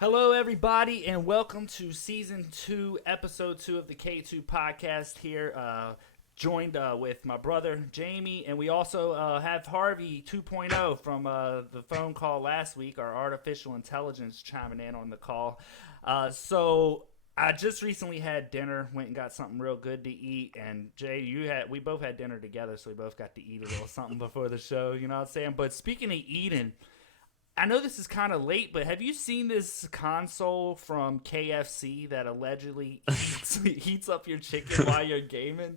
Hello, everybody, and welcome to Season 2, Episode 2 of the K2 podcast here. Joined with my brother, Jamie, and we also have Harvey 2.0 from the phone call last week, our artificial intelligence chiming in on the call. So I just recently had dinner, went and got something real good to eat, and Jay, we both had dinner together, so we both got to eat a little something before the show, you know what I'm saying? But speaking of eating, I know this is kind of late, but have you seen this console from KFC that allegedly heats up your chicken while you're gaming?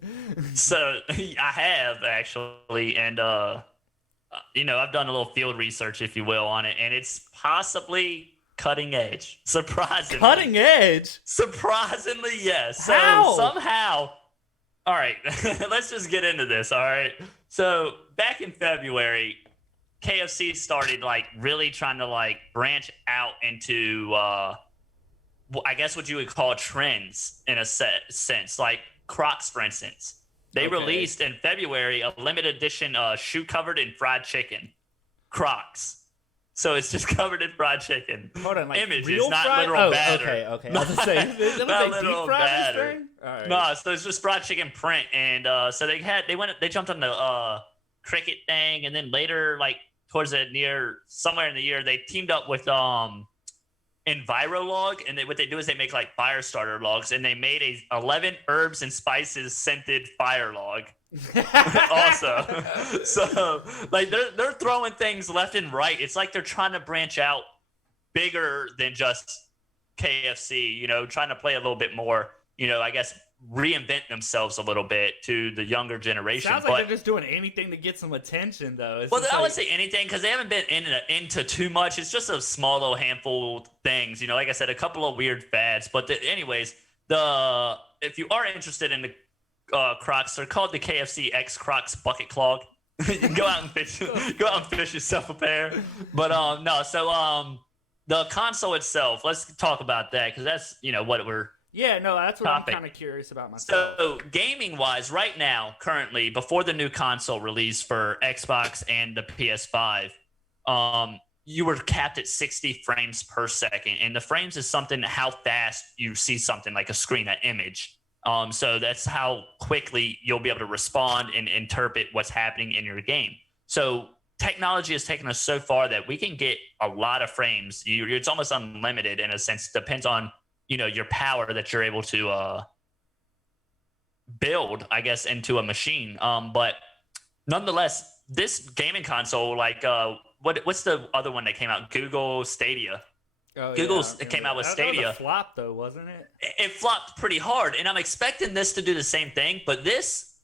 So I have actually, and I've done a little field research, if you will, on it, and it's possibly cutting edge. Surprisingly, Cutting edge? Surprisingly, yes. How? So somehow, all right, let's just get into this. All right. So back in February, KFC started really trying to branch out into I guess what you would call trends in a sense, like Crocs, for instance. They released in February a limited edition shoe covered in fried chicken, Crocs. So it's just covered in fried chicken. Hold on, images, real not fried? literal batter. Okay. I was going to say, Not deep literal fried this batter. thing? All right. No, so it's just fried chicken print, and so they jumped on the cricket thing, and then later, towards somewhere in the year, they teamed up with Envirolog, and what they do is they make fire starter logs, and they made a 11 herbs and spices scented fire log. Also, so they're throwing things left and right. It's like they're trying to branch out bigger than just KFC. Trying to play a little bit more. I guess reinvent themselves a little bit to the younger generation. Sounds like they're just doing anything to get some attention, though. I would say anything because they haven't been into too much. It's just a small little handful of things. Like I said, a couple of weird fads. But anyways, if you are interested in the Crocs, they're called the KFC X Crocs Bucket Clog. You can go out and fish yourself a pair. But no, so the console itself. Let's talk about that because that's what we're. Yeah, no, that's what I'm kind of curious about myself. So, gaming-wise, right now, currently, before the new console release for Xbox and the PS5, you were capped at 60 frames per second. And the frames is something how fast you see something like a screen, that image. So that's how quickly you'll be able to respond and interpret what's happening in your game. So technology has taken us so far that we can get a lot of frames. It's almost unlimited in a sense. Depends on your power that you're able to build, I guess, into a machine. But nonetheless, this gaming console, what's the other one that came out? Google Stadia. Google came out with Stadia. That was a flop, though, wasn't it? It flopped pretty hard, and I'm expecting this to do the same thing, but this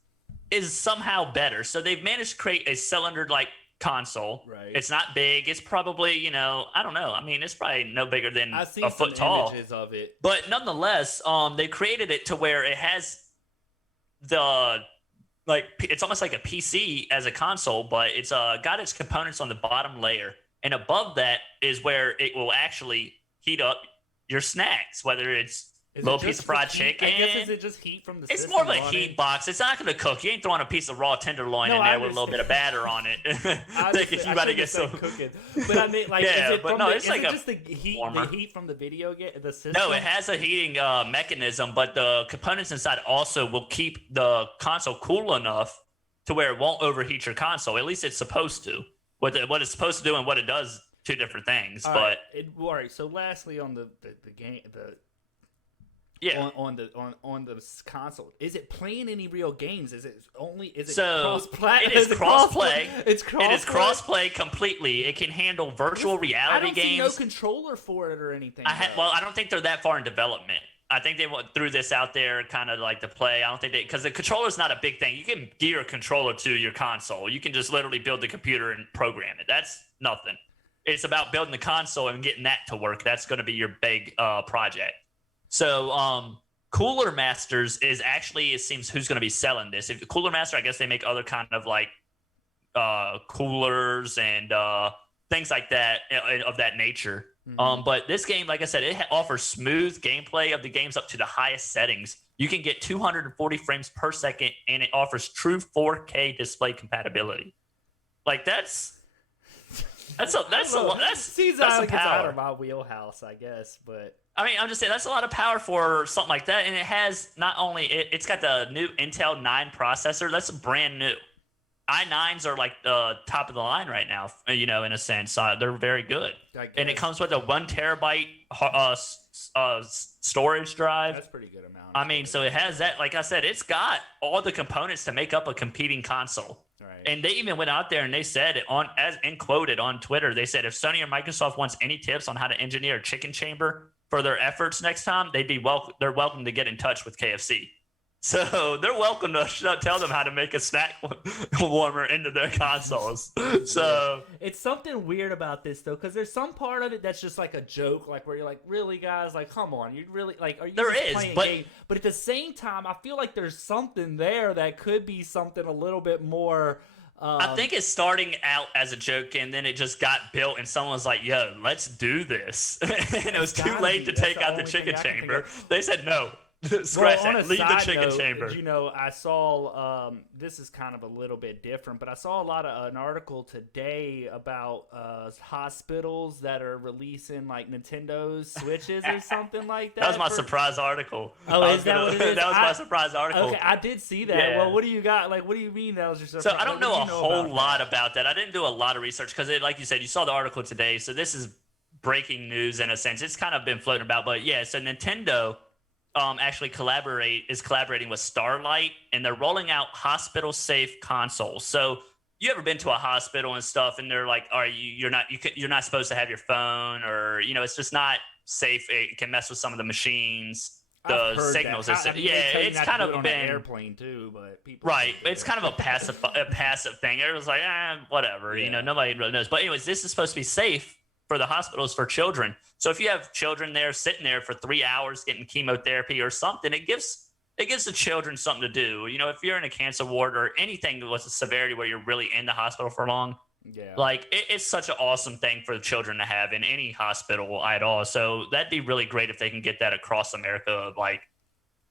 is somehow better. So they've managed to create a cylinder-like console. Right. It's not big. It's probably, I don't know. I mean, it's probably no bigger than I've seen a foot tall. Images of it. But nonetheless, they created it to where it has it's almost like a PC as a console, but it's got its components on the bottom layer. And above that is where it will actually heat up your snacks, whether it's a little piece of fried chicken. I guess is it just heat from the It's system more of a on heat it? box. It's not going to cook. You ain't throwing a piece of raw tenderloin in there with a little bit of batter on it. Thinking you about to get some cooking. But I mean, yeah, is it but from no, the, it's is like it a just the heat, warmer. the heat from the video game, the system? No, it has a heating mechanism, but the components inside also will keep the console cool enough to where it won't overheat your console. At least it's supposed to. What it's supposed to do and what it does, two different things. All but all right. So lastly, on the game, yeah, on the console, is it playing any real games? Is it so cross-play? It is cross-play. It's cross-play. It is cross-play completely. It can handle virtual reality I don't games. see no controller for it or anything. I don't think they're that far in development. I think they threw this out there kind of like to play. I don't think because the controller is not a big thing. You can gear a controller to your console. You can just literally build the computer and program it. That's nothing. It's about building the console and getting that to work. That's going to be your big project. So Cooler Masters is actually, it seems, who's going to be selling this. If Cooler Master, I guess they make other kind of coolers and things like that of that nature. Mm-hmm. But this game, like I said, it offers smooth gameplay of the games up to the highest settings. You can get 240 frames per second, and it offers true 4K display compatibility. That's That's Seems some like it's out power. of my wheelhouse, I guess. But I mean, I'm just saying that's a lot of power for something like that, and it has not only it's got the new Intel 9 processor. That's brand new. i9s are like the top of the line right now, in a sense. They're very good, and it comes with a 1 terabyte storage drive. that's pretty good amount. I mean, so it has that. Like I said, it's got all the components to make up a competing console. Right. And they even went out there and they said and quoted on Twitter, they said if Sony or Microsoft wants any tips on how to engineer a chicken chamber for their efforts next time, they're welcome to get in touch with KFC. So they're welcome to tell them how to make a snack warmer into their consoles. So it's something weird about this though, because there's some part of it that's just like a joke, like where you're like, really, guys, like, come on, you really like, are you there just is, playing but a game? But at the same time, I feel like there's something there that could be something a little bit more. I think it's starting out as a joke, and then it just got built, and someone was like, "Yo, let's do this," and it was too late to take out the chicken chamber. They said no. Scratch that. Leave the chicken chamber. I saw this is kind of a little bit different, but I saw an article today about hospitals that are releasing like Nintendo's Switches or something like that. That was my surprise article. Oh, is that what it is? That was my surprise article. Okay, I did see that. Yeah. Well, what do you got? Like, what do you mean that was your surprise? So I don't know a whole lot about about that. I didn't do a lot of research because, like you said, you saw the article today. So this is breaking news in a sense. It's kind of been floating about, but yeah. So Nintendo actually is collaborating with Starlight, and they're rolling out hospital safe consoles. So you ever been to a hospital and stuff, and they're like, "Are you're not supposed to have your phone, or it's just not safe. It can mess with some of the machines." The signals, it's kind of on been an airplane too, but people right. It's kind of a passive thing. Everyone's like, whatever, nobody really knows. But anyways, this is supposed to be safe for the hospitals for children. So if you have children there sitting there for 3 hours getting chemotherapy or something, it gives the children something to do. If you're in a cancer ward or anything with a severity where you're really in the hospital for long. Yeah. Like it's such an awesome thing for the children to have in any hospital at all. So that'd be really great if they can get that across America, like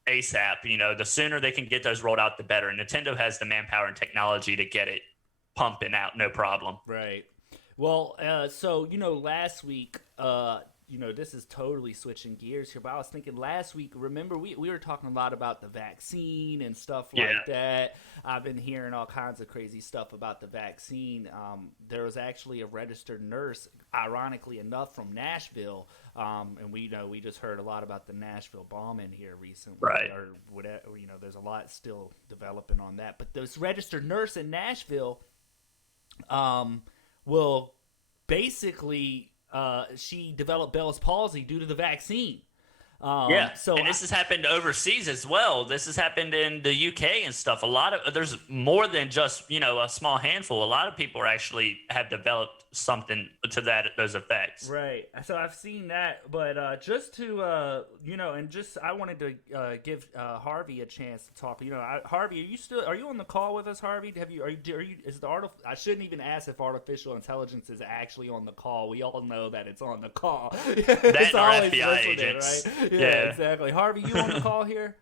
ASAP. The sooner they can get those rolled out, the better. And Nintendo has the manpower and technology to get it pumping out, no problem. Right. Well, so last week, this is totally switching gears here, but I was thinking last week, remember we were talking a lot about the vaccine and stuff like that. I've been hearing all kinds of crazy stuff about the vaccine. There was actually a registered nurse, ironically enough, from Nashville, and we just heard a lot about the Nashville bombing here recently, right? Or whatever, there's a lot still developing on that. But this registered nurse in Nashville, will basically. She developed Belles Palsy due to the vaccine. So this has happened overseas as well. This has happened in the UK and stuff. There's more than just a small handful. A lot of people have developed something to those effects. Right. So I've seen that, but just to I wanted to give Harvey a chance to talk. Harvey, are you on the call with us, Harvey? I shouldn't even ask if artificial intelligence is actually on the call. We all know that it's on the call. That's our FBI agents. Right? Yeah, exactly. Harvey, you on the call here?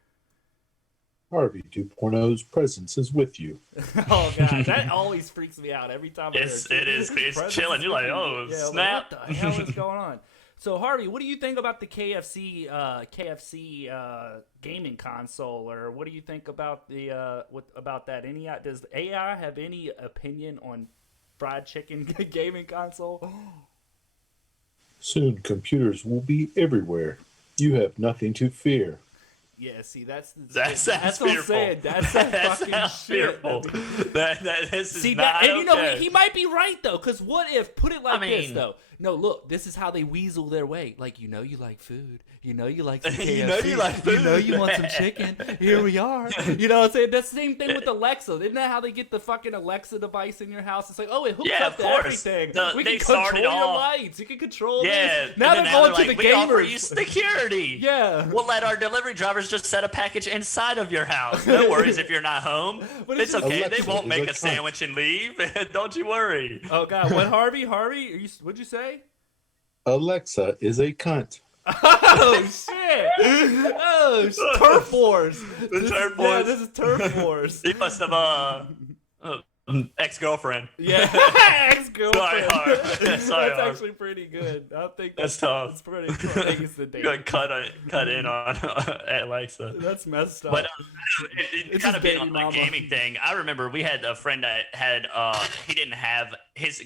Harvey 2.0's presence is with you. Oh god, that always freaks me out every time. It is. It's chilling. You're like, oh snap! What the hell is going on? So Harvey, what do you think about the KFC gaming console, or what do you think about about that? Does AI have any opinion on fried chicken gaming console? Soon, computers will be everywhere. You have nothing to fear. Yeah, see, that's what I'm saying. That's fucking shit. Fearful. This is see not that, and okay. He might be right though, because what if this though? No, look, this is how they weasel their way. Like, you like food. You like some KFC. you like food. You want some chicken. Here we are. You know what I'm saying? That's the same thing with Alexa. Isn't that how they get the fucking Alexa device in your house? It's like, it hooks up to everything. We can control your lights. You can control this. Now they're going to the gamers. We offer you gamers. security. Yeah. We'll let our delivery drivers just set a package inside of your house. No worries if you're not home. But it's okay. Alexa They won't is make a a sandwich and leave. Don't you worry. Oh, God. What, Harvey? What'd you say? Alexa is a cunt. Oh shit! Turf Wars. Turf Wars. Yeah, this is Turf Wars. He must have Ex-girlfriend. Yeah, ex-girlfriend. Sorry, That's Harv. actually pretty good. I think That's tough. It's pretty. I think it's the You date. got cut in on Alexa. That's messed up. But it It's kind his of being baby on the mama. gaming thing. I remember we had a friend that had he didn't have his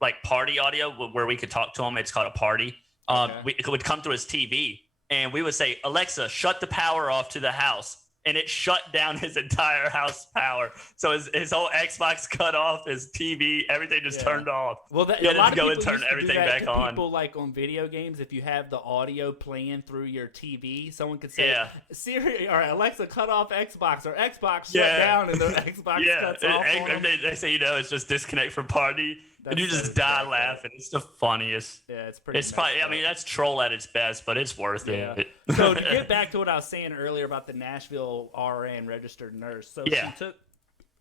like party audio where we could talk to him. It's called a party. It would come through his TV, and we would say, "Alexa, shut the power off to the house." And it shut down his entire house power. So his whole Xbox cut off, his TV, everything just turned off. Well, you a lot had to of go and people turn used to everything do that back to on. people like on video games, if you have the audio playing through your TV, someone could say, Siri or Alexa, cut off Xbox, or Xbox shut down, and the Xbox cuts off on them. They say, it's just disconnect from party. And you just die laughing. It's the funniest. Yeah, it's pretty. It's funny. I mean, that's troll at its best, but it's worth it. So to get back to what I was saying earlier about the Nashville RN registered nurse, so she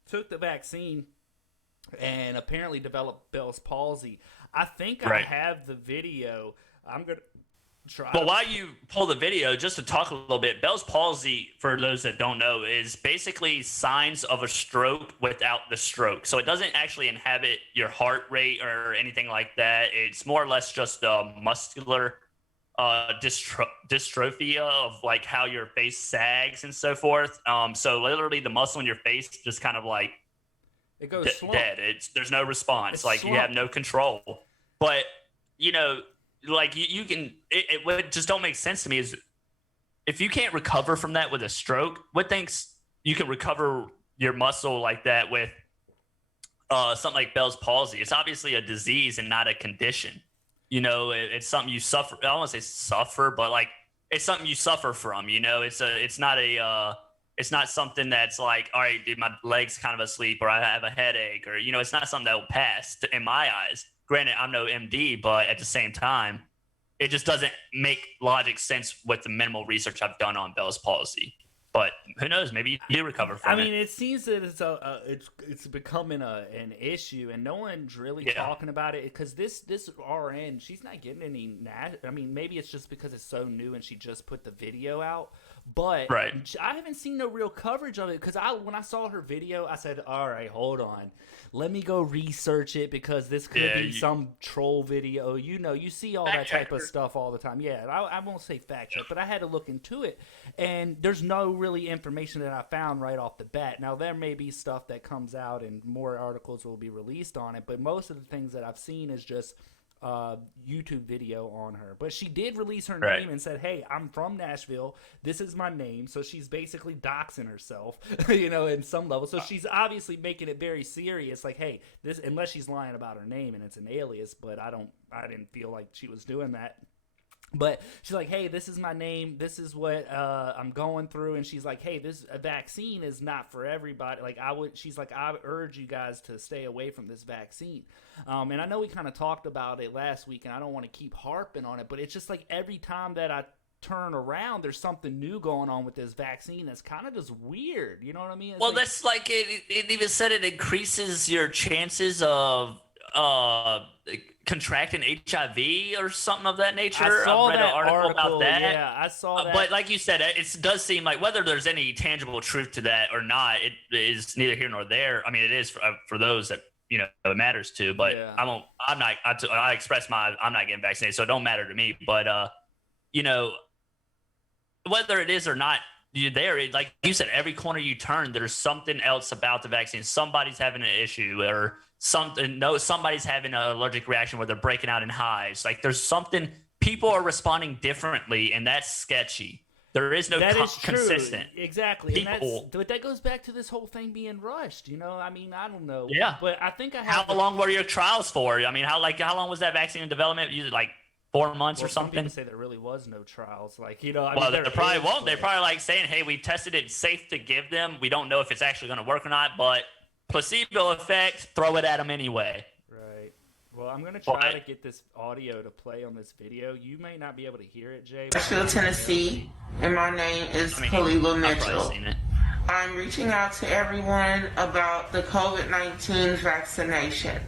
took the vaccine and apparently developed Belles Palsy. I think I have the video. I'm gonna try. Well, while you pull the video, just to talk a little bit, Belles Palsy, for those that don't know, is basically signs of a stroke without the stroke. So it doesn't actually inhibit your heart rate or anything like that. It's more or less just a muscular dystrophy of like how your face sags and so forth. So literally the muscle in your face just kind of like it goes dead. There's no response. It's like slump. You have no control. But like you can, what just don't make sense to me is if you can't recover from that with a stroke, what thinks you can recover your muscle like that with something like Bell's palsy? It's obviously a disease and not a condition. It's something you suffer. I don't want to say suffer, but like it's something you suffer from. It's not something that's like, all right, dude, my leg's kind of asleep, or I have a headache, or it's not something that will pass in my eyes. Granted, I'm no MD, but at the same time, it just doesn't make logic sense with the minimal research I've done on Bell's palsy. But who knows? Maybe you do recover from it. I mean, it seems that it's becoming an issue, and no one's really talking about it because this RN, she's not getting any. I mean, maybe it's just because it's so new and she just put the video out. But I haven't seen no real coverage of it because when I saw her video, I said, all right, hold on. Let me go research it because this could be some troll video. You see all that type of stuff all the time. Yeah, I won't say fact check, but I had to look into it. And there's no really information that I found right off the bat. Now, there may be stuff that comes out and more articles will be released on it, but most of the things that I've seen is just YouTube video on her. But she did release her name and said, hey, I'm from Nashville, this is my name. So she's basically doxing herself in some level. So she's obviously making it very serious, like, hey, this, unless she's lying about her name and it's an alias, but I didn't feel like she was doing that. But she's like, hey, this is my name. This is what I'm going through. And she's like, hey, this vaccine is not for everybody. She's like, I urge you guys to stay away from this vaccine. And I know we kind of talked about it last week, and I don't want to keep harping on it, but it's just like every time that I turn around, there's something new going on with this vaccine that's kind of just weird. You know what I mean? Well, that's like it even said it increases your chances of contracting HIV or something of that nature. I read that an article about that. Yeah, I saw that. But like you said, it does seem like whether there's any tangible truth to that or not, it is neither here nor there. I mean, it is for those that it matters to. But I express I'm not getting vaccinated, so it don't matter to me. But whether it is or not, like you said, every corner you turn, there's something else about the vaccine. Somebody's having an issue, or somebody's having an allergic reaction where they're breaking out in hives. Like there's something, people are responding differently, and that's sketchy. There is no consistent. Exactly. But that goes back to this whole thing being rushed. I mean, I don't know. Yeah. But I think I have. How long were your trials for? I mean, how long was that vaccine in development? You like 4 months or something? Some people say there really was no trials. Like, they probably won't. They're probably like saying, hey, we tested it, safe to give them. We don't know if it's actually going to work or not, but placebo effect, throw it at them anyway. Right. Well, I'm going to try to get this audio to play on this video. You may not be able to hear it, Jay. Nashville, Tennessee, and my name is Kalila Mitchell. I'm reaching out to everyone about the COVID-19 vaccination.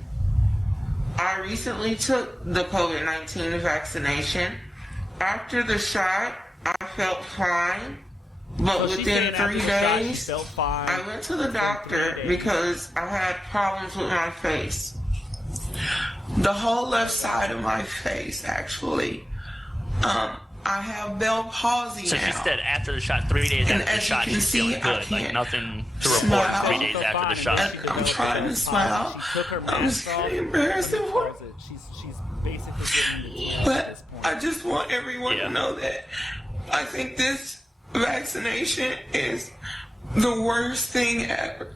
I recently took the COVID-19 vaccination. After the shot, I felt fine. But So within 3 days, felt fine. I went to the doctor because I had problems with my face. The whole left side of my face, actually. I have Belles Palsy So now. she said after the shot, 3 days And after the as you shot, can she's see, feeling I good. Like can't nothing to report smile. 3 days after the shot. I'm trying to smile. I'm just getting embarrassed for it. She's basically getting the at But this point. I just want everyone Yeah. to know that I think this vaccination is the worst thing ever.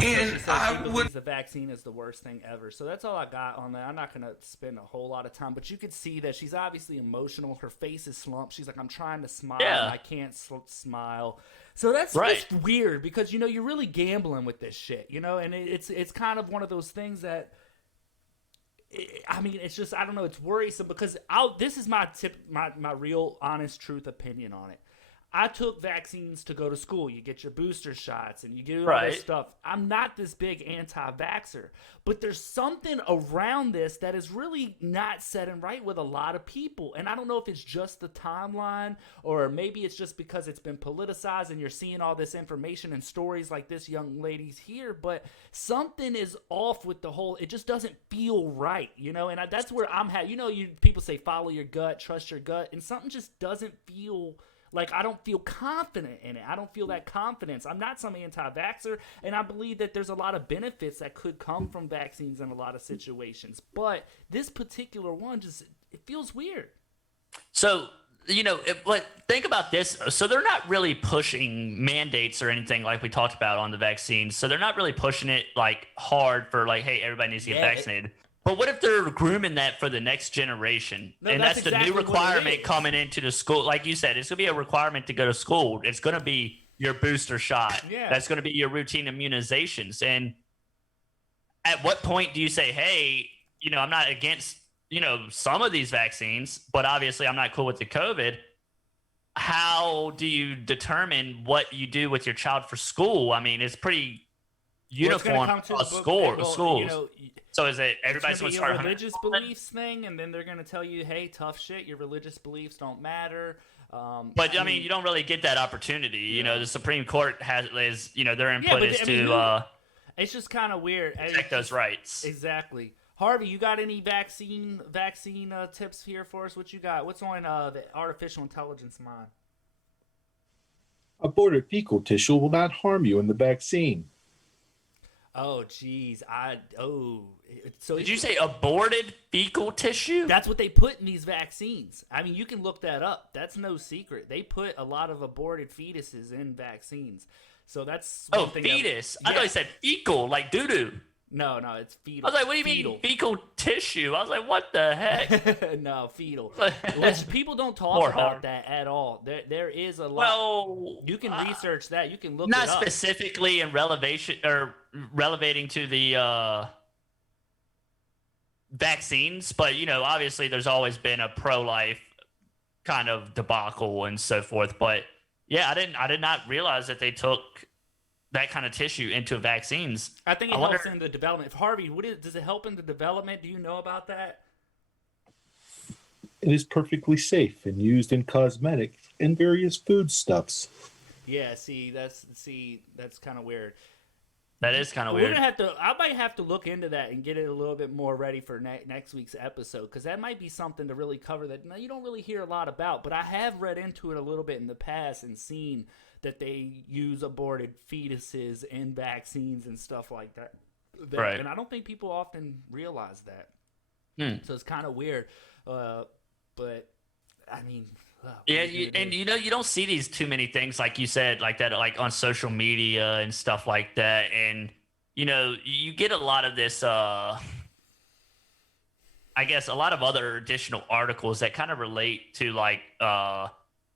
She And said she I would. believes the vaccine is the worst thing ever. So that's all I got on that. I'm not going to spend a whole lot of time, but you could see that she's obviously emotional. Her face is slumped. She's like, I'm trying to smile, Yeah. and I can't smile. So that's Right. just weird because, you're really gambling with this shit, and it's kind of one of those things that, I mean, it's just, I don't know, it's worrisome because this is my real honest truth opinion on it. I took vaccines to go to school. You get your booster shots and you get all Right. this stuff. I'm not this big anti-vaxxer, but there's something around this that is really not setting right with a lot of people. And I don't know if it's just the timeline or maybe it's just because it's been politicized and you're seeing all this information and stories like this young lady's here, but something is off with the whole, it just doesn't feel right, and that's where I'm at. People say follow your gut, trust your gut, and something just doesn't feel like, I don't feel confident in it. I don't feel that confidence. I'm not some anti-vaxxer, and I believe that there's a lot of benefits that could come from vaccines in a lot of situations. But this particular one it feels weird. So, think about this. So they're not really pushing mandates or anything like we talked about on the vaccines. So they're not really pushing it like hard for like, hey, everybody needs to get vaccinated. But what if they're grooming that for the next generation? No, and that's exactly the new what it requirement is. coming into the school. Like you said, it's going to be a requirement to go to school. It's going to be your booster shot. Yeah. That's going to be your routine immunizations. And at what point do you say, hey, I'm not against, some of these vaccines, but obviously I'm not cool with the COVID. How do you determine what you do with your child for school? I mean, it's pretty uniform across schools. So is it everybody's going to start a religious beliefs thing, and then they're going to tell you, "Hey, tough shit. Your religious beliefs don't matter." But I mean, you don't really get that opportunity. The Supreme Court their input is it's just kind of weird. Protect those rights. Exactly. Harvey, you got any vaccine tips here for us? What you got? What's on the artificial intelligence mind? Aborted fecal tissue will not harm you in the vaccine. Oh, geez. So did you say aborted fecal tissue? That's what they put in these vaccines. I mean, you can look that up. That's no secret. They put a lot of aborted fetuses in vaccines. So that's one thing. Fetus. I thought you said fecal, like doo-doo. No, it's fetal. I was like, what do you mean fecal tissue? I was like, what the heck? No, fetal. Which people don't talk about that at all. There is a lot. Well, you can research that. You can look it not up. specifically in relevating to the vaccines, but obviously there's always been a pro-life kind of debacle and so forth. But yeah, I did not realize that they took that kind of tissue into vaccines. I think it helps in the development. Harvey, does it help in the development? Do you know about that? It is perfectly safe and used in cosmetics and various foodstuffs. Yeah, that's kind of weird. That is kind of weird. I might have to look into that and get it a little bit more ready for next week's episode, because that might be something to really cover that you don't really hear a lot about. But I have read into it a little bit in the past and seen that they use aborted fetuses in vaccines and stuff like that. Right. And I don't think people often realize that. So it's kind of weird. But I mean, yeah, you don't see these too many things like you said, like that, like on social media and stuff like that. And you get a lot of this. I guess a lot of other additional articles that kind of relate to like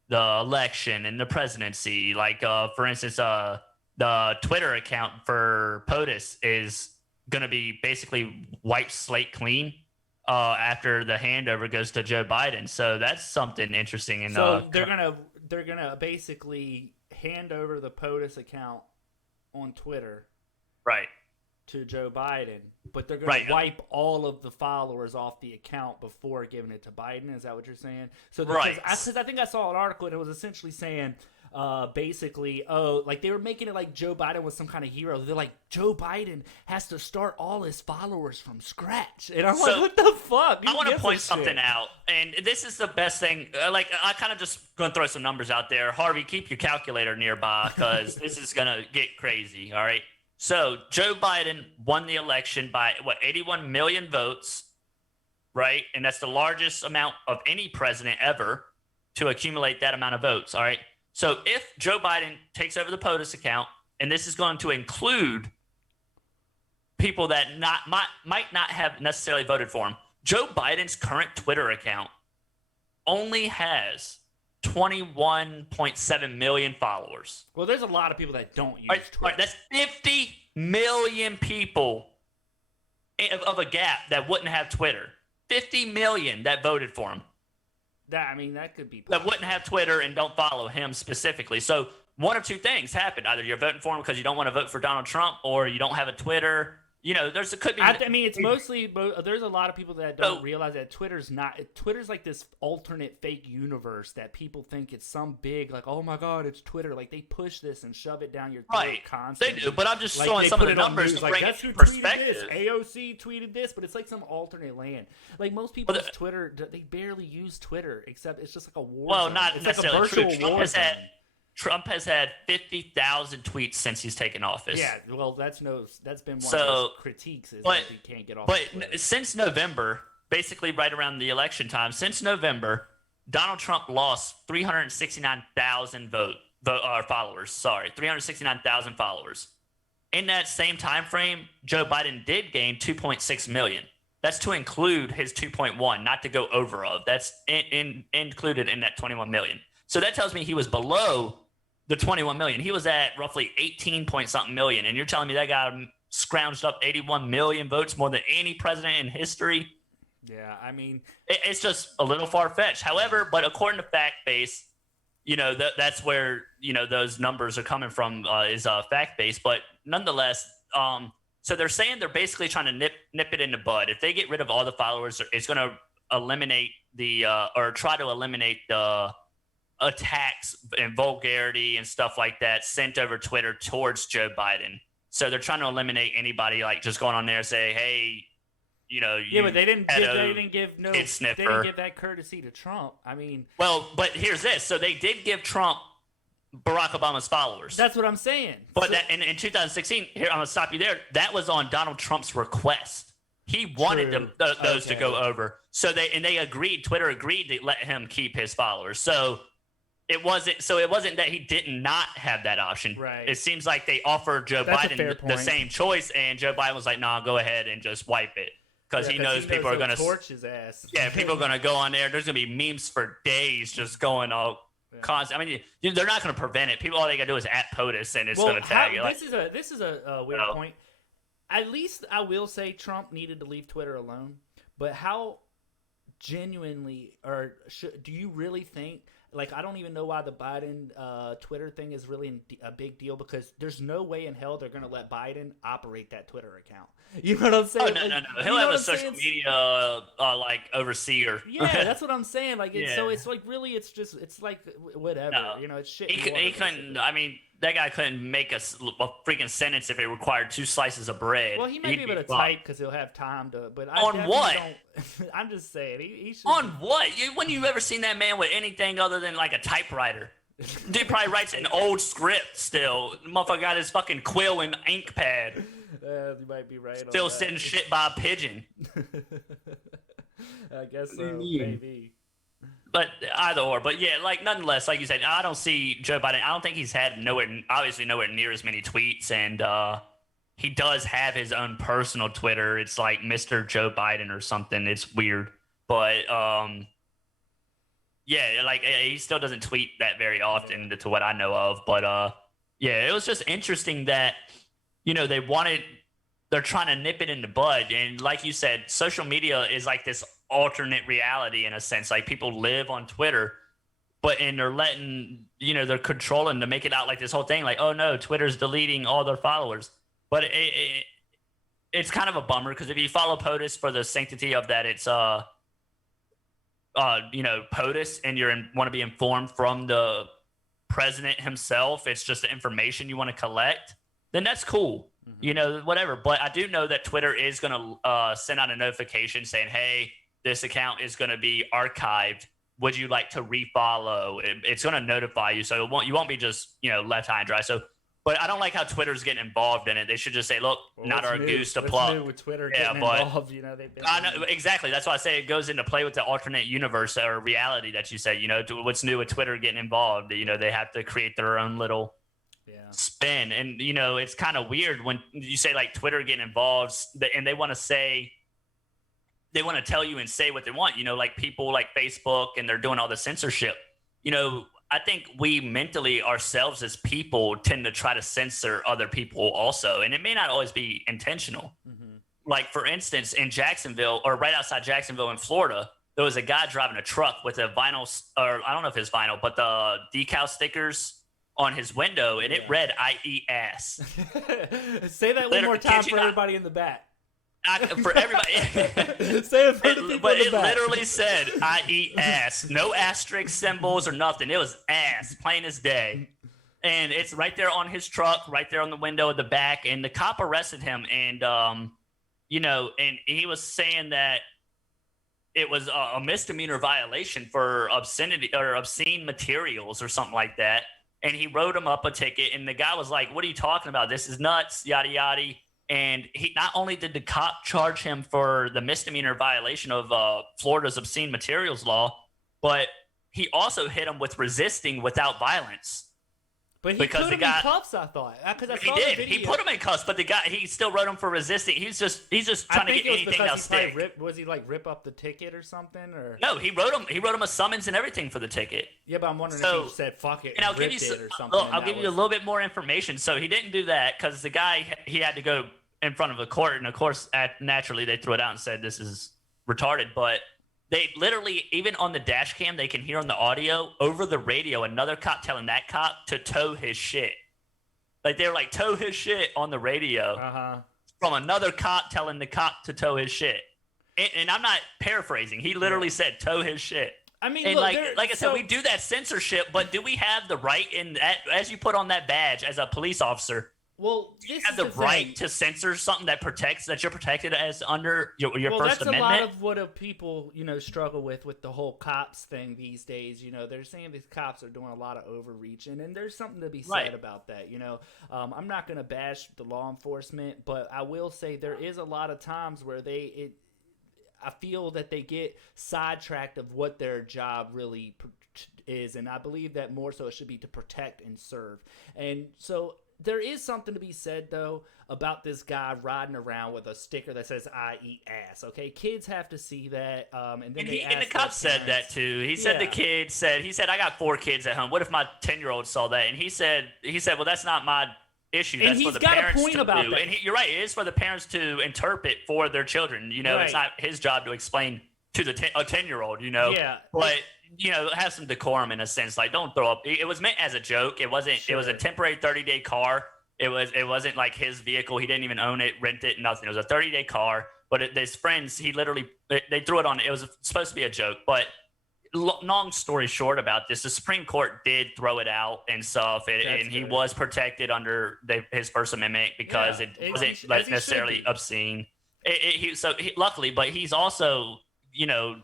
the election and the presidency. Like for instance, the Twitter account for Potus is going to be basically wiped slate clean after the handover goes to Joe Biden. So that's something interesting. And so they're gonna basically hand over the POTUS account on Twitter, right, to Joe Biden, but they're gonna wipe all of the followers off the account before giving it to Biden. Is that what you're saying? So because I think I saw an article and it was essentially saying basically, like they were making it like Joe Biden was some kind of hero. They're like, Joe Biden has to start all his followers from scratch. And I'm like, what the fuck? I want to point something out. And this is the best thing. Like, I kind of just going to throw some numbers out there. Harvey, keep your calculator nearby because this is going to get crazy. All right. So Joe Biden won the election by 81 million votes, right? And that's the largest amount of any president ever to accumulate that amount of votes. All right. So if Joe Biden takes over the POTUS account, and this is going to include people that might not have necessarily voted for him, Joe Biden's current Twitter account only has 21.7 million followers. Well, there's a lot of people that don't use Twitter. All right, that's 50 million people of a gap that wouldn't have Twitter. 50 million that voted for him. That could be that wouldn't have Twitter and don't follow him specifically. So one of two things happened. Either you're voting for him because you don't want to vote for Donald Trump, or you don't have a Twitter. Could be. It's mostly. There's a lot of people that don't realize that Twitter's like this alternate fake universe that people think it's some big, like, oh my God, it's Twitter. Like they push this and shove it down your throat constantly. They do, but I'm just showing some of the numbers to bring that's it in who perspective. Tweeted this. AOC tweeted this, but it's like some alternate land. Like most people's Twitter, they barely use Twitter, except it's just like a war. Well, zone. not it's necessarily like a virtual true. war zone. Trump has had 50,000 tweets since he's taken office. Yeah, well, that's been one of his critiques is that he can't get off. But since November, basically right around the election time, since November, Donald Trump lost 369,000 followers. Sorry, 369,000 followers. In that same time frame, Joe Biden did gain 2.6 million. That's to include his 2.1, not to go over of. That's included in that 21 million. So that tells me he was below the 21 million. He was at roughly 18 point something million. And you're telling me that guy scrounged up 81 million votes, more than any president in history? Yeah, it's just a little far-fetched. However, but according to fact-base, that's where, those numbers are coming from, is fact-based. But nonetheless, so they're saying they're basically trying to nip it in the bud. If they get rid of all the followers, it's going to eliminate or try to eliminate the attacks and vulgarity and stuff like that sent over Twitter towards Joe Biden. So they're trying to eliminate anybody like just going on there and say, hey, but they didn't give that courtesy to Trump. Well, but here's this. So they did give Trump Barack Obama's followers. That's what I'm saying. But in 2016, here I'm gonna stop you there. That was on Donald Trump's request. He wanted those to go over. So they agreed. Twitter agreed to let him keep his followers. So it wasn't that he did not have that option. Right. It seems like they offered Joe Biden the same choice, and Joe Biden was like, "Nah, go ahead and just wipe it," because he knows people are going to torch his ass. Yeah, people are going to go on there. There's going to be memes for days just going all constant. They're not going to prevent it. All they got to do is at POTUS, and it's going to tag you. This is a weird point. At least I will say Trump needed to leave Twitter alone. But how genuinely do you really think? Like, I don't even know why the Biden Twitter thing is really a big deal, because there's no way in hell they're going to let Biden operate that Twitter account. You know what I'm saying? Oh, no. He'll have a social media overseer. Yeah, that's what I'm saying. Like, so it's like really, it's like whatever. No. It's shit. He couldn't. That guy couldn't make a freaking sentence if it required 2 slices of bread. Well, he might be able to type because he'll have time to. But on what? I'm just saying. He should. On what? When you ever seen that man with anything other than like a typewriter? Dude probably writes an old script still. The motherfucker got his fucking quill and ink pad. You might be right. Still sending shit by a pigeon. I guess so. Maybe. But either or. But yeah, like nonetheless, like you said, I don't see Joe Biden. I don't think he's had nowhere near as many tweets, and he does have his own personal Twitter. It's like Mr. Joe Biden or something. It's weird, but yeah, like he still doesn't tweet that very often to what I know of. But yeah, it was just interesting that they're trying to nip it in the bud, and like you said, social media is like this alternate reality in a sense. Like people live on Twitter, and they're letting they're controlling to make it out like this whole thing, like, oh no, Twitter's deleting all their followers. But it's kind of a bummer, because if you follow POTUS for the sanctity of that, it's POTUS, and want to be informed from the president himself, it's just the information you want to collect, then that's cool. You know, whatever. But I do know that Twitter is going to send out a notification saying, hey, this account is going to be archived. Would you like to refollow? It's going to notify you. So you won't be just, you know, left high and dry. So, but I don't like how Twitter's getting involved in it. They should just say, look, not our goose to pluck. New with Twitter getting involved, you know, I know, exactly. That's why I say it goes into play with the alternate universe or reality that you said, you know, what's new with Twitter getting involved. You know, they have to create their own little spin. And, you know, it's kind of weird when you say like Twitter getting involved and they want to tell you and say what they want, you know, like people like Facebook, and they're doing all the censorship. You know, I think we mentally ourselves as people tend to try to censor other people also. And it may not always be intentional. Like, for instance, in Jacksonville, or right outside Jacksonville in Florida, there was a guy driving a truck with a vinyl, or I don't know if it's vinyl, but the decal stickers on his window, and it read, I eat ass. Say that one more time for everybody in the back. For everybody. Say it for the people but in the back. It literally said, I eat ass. No asterisk symbols or nothing. It was ass, plain as day. And it's right there on his truck, right there on the window at the back. And the cop arrested him. And, you know, and he was saying that it was a misdemeanor violation for obscenity or obscene materials or something like that. And he wrote him up a ticket. And the guy was like, what are you talking about? This is nuts, yada, yada. And he not only did the cop charge him for the misdemeanor violation of Florida's obscene materials law, but he also hit him with resisting without violence. But he put him in cuffs, I thought. He did. He put him in cuffs, but the guy, he still wrote him for resisting. He's just trying to get anything else stick. Was he like rip up the ticket or something? Or no, he wrote him a summons and everything for the ticket. Yeah, but I'm wondering if he said fuck it and I'll give you I'll give you a little bit more information. So he didn't do that because the guy, he had to go in front of a court, and of course, naturally they threw it out and said this is retarded. But they literally, even on the dash cam, they can hear on the audio over the radio another cop telling that cop to tow his shit. Like, they were like, tow his shit on the radio from another cop telling the cop to tow his shit. And I'm not paraphrasing. He literally said, tow his shit. I mean, and look, like I said, we do that censorship, but do we have the right in that, as you put on that badge as a police officer? Well, you have the right to censor something that you're protected as under your First Amendment. Well, that's a lot of what people, you know, struggle with the whole cops thing these days. You know, they're saying these cops are doing a lot of overreaching, and there's something to be said about that. You know, I'm not going to bash the law enforcement, but I will say there is a lot of times where I feel that they get sidetracked of what their job really is, and I believe that more so it should be to protect and serve. And so there is something to be said, though, about this guy riding around with a sticker that says "I eat ass." Okay, kids have to see that. And the cop said that too. He said the kid said I got 4 kids at home. What if my 10-year-old saw that? And he said, well, that's not my issue. That's for the parents to do. And you're right. It is for the parents to interpret for their children. You know, it's not his job to explain to a 10-year-old. You know, but. You know, have some decorum in a sense. Like, don't throw up. It was meant as a joke. It wasn't. Sure. It was a temporary 30-day car. It wasn't like his vehicle. He didn't even own it, rent it, nothing. It was a 30-day car. But his friends, they threw it on. It was supposed to be a joke. But long story short about this, the Supreme Court did throw it out and stuff, and he was protected under his First Amendment because it wasn't necessarily obscene. Luckily, but he's also, you know,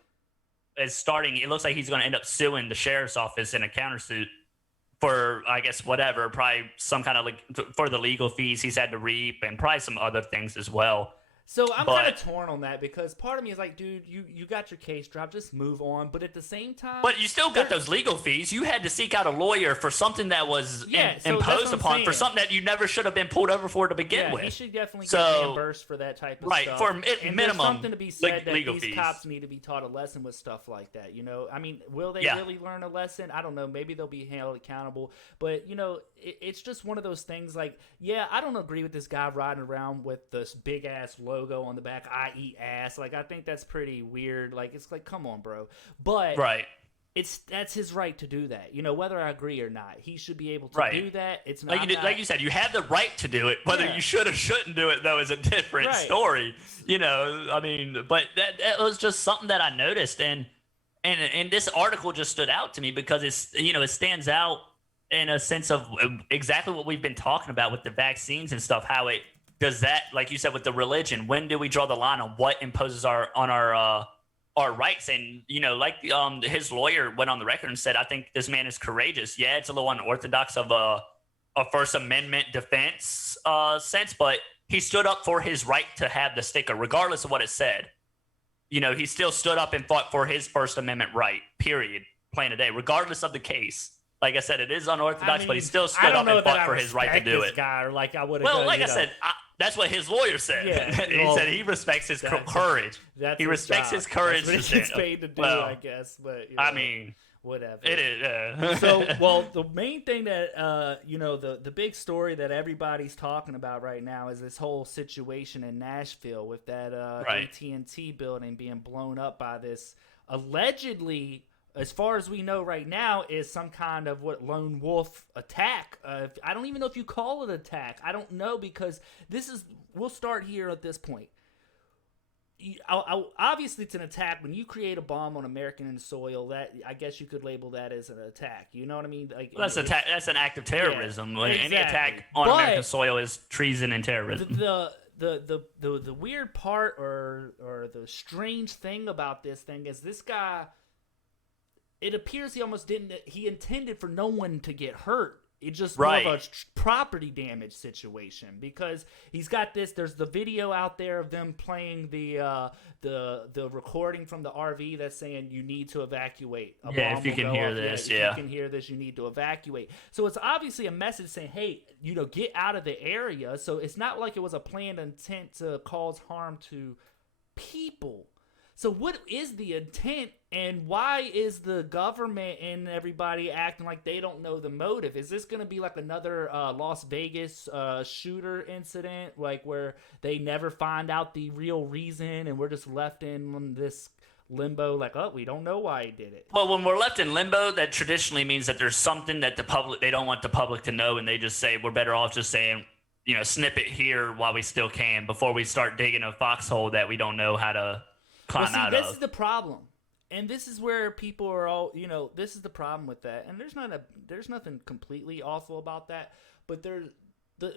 it looks like he's going to end up suing the sheriff's office in a countersuit for, I guess, whatever, probably some kind of for the legal fees he's had to reap and probably some other things as well. So I'm kind of torn on that because part of me is like, dude, you got your case dropped, just move on. But at the same time, but you still got those legal fees. You had to seek out a lawyer for something that was imposed upon, for something that you never should have been pulled over for to begin with. He should definitely get reimbursed for that type of stuff. For minimum. There's something to be said that these fees. Cops need to be taught a lesson with stuff like that. You know, I mean, will they really learn a lesson? I don't know. Maybe they'll be held accountable. But you know, it's just one of those things. Like, I don't agree with this guy riding around with this big ass logo on the back. I eat ass. Like, I think that's pretty weird. Like, it's like, come on, bro. But that's his right to do that. You know, whether I agree or not, he should be able to do that. It's not like you said, you have the right to do it. Whether you should or shouldn't do it, though, is a different story. You know, I mean, but that was just something that I noticed, and this article just stood out to me because it stands out in a sense of exactly what we've been talking about with the vaccines and stuff, how it does that, like you said, with the religion. When do we draw the line on what imposes our rights? And, you know, like his lawyer went on the record and said, I think this man is courageous. Yeah, it's a little unorthodox of a First Amendment defense sense, but he stood up for his right to have the sticker, regardless of what it said. You know, he still stood up and fought for his First Amendment right, period, plain today, regardless of the case. Like I said, it is unorthodox, but he still stood up and fought for his right to do it. Guy, or like I would. Well, like I said, that's what his lawyer said. Yeah, he said he respects his courage. He respects his courage. That's what he's paid to do, I guess. But you know, I mean, whatever. It is. So, well, the main thing that you know, the big story that everybody's talking about right now is this whole situation in Nashville with that AT&T building being blown up by this allegedly, as far as we know right now, is some kind of lone wolf attack. I don't even know if you call it an attack. I don't know, because we'll start here at this point. Obviously, it's an attack when you create a bomb on American soil. That, I guess you could label that as an attack. You know what I mean? Like, well, that's an act of terrorism. Yeah, exactly. Any attack on American soil is treason and terrorism. The weird part or the strange thing about this thing is this guy. It appears he almost didn't. He intended for no one to get hurt. It's just more of a property damage situation, because he's got this. There's the video out there of them playing the recording from the RV that's saying you need to evacuate. If you can hear this, if you can hear this, you need to evacuate. So it's obviously a message saying, hey, you know, get out of the area. So it's not like it was a planned intent to cause harm to people. So what is the intent, and why is the government and everybody acting like they don't know the motive? Is this going to be like another Las Vegas shooter incident, like where they never find out the real reason and we're just left in this limbo, like, oh, we don't know why he did it? Well, when we're left in limbo, that traditionally means that there's something that they don't want the public to know, and they just say we're better off just saying, you know, snip it here while we still can before we start digging a foxhole that we don't know how to climb out of. This is the problem, and this is where people are all, you know, this is the problem with that. And there's nothing completely awful about that, but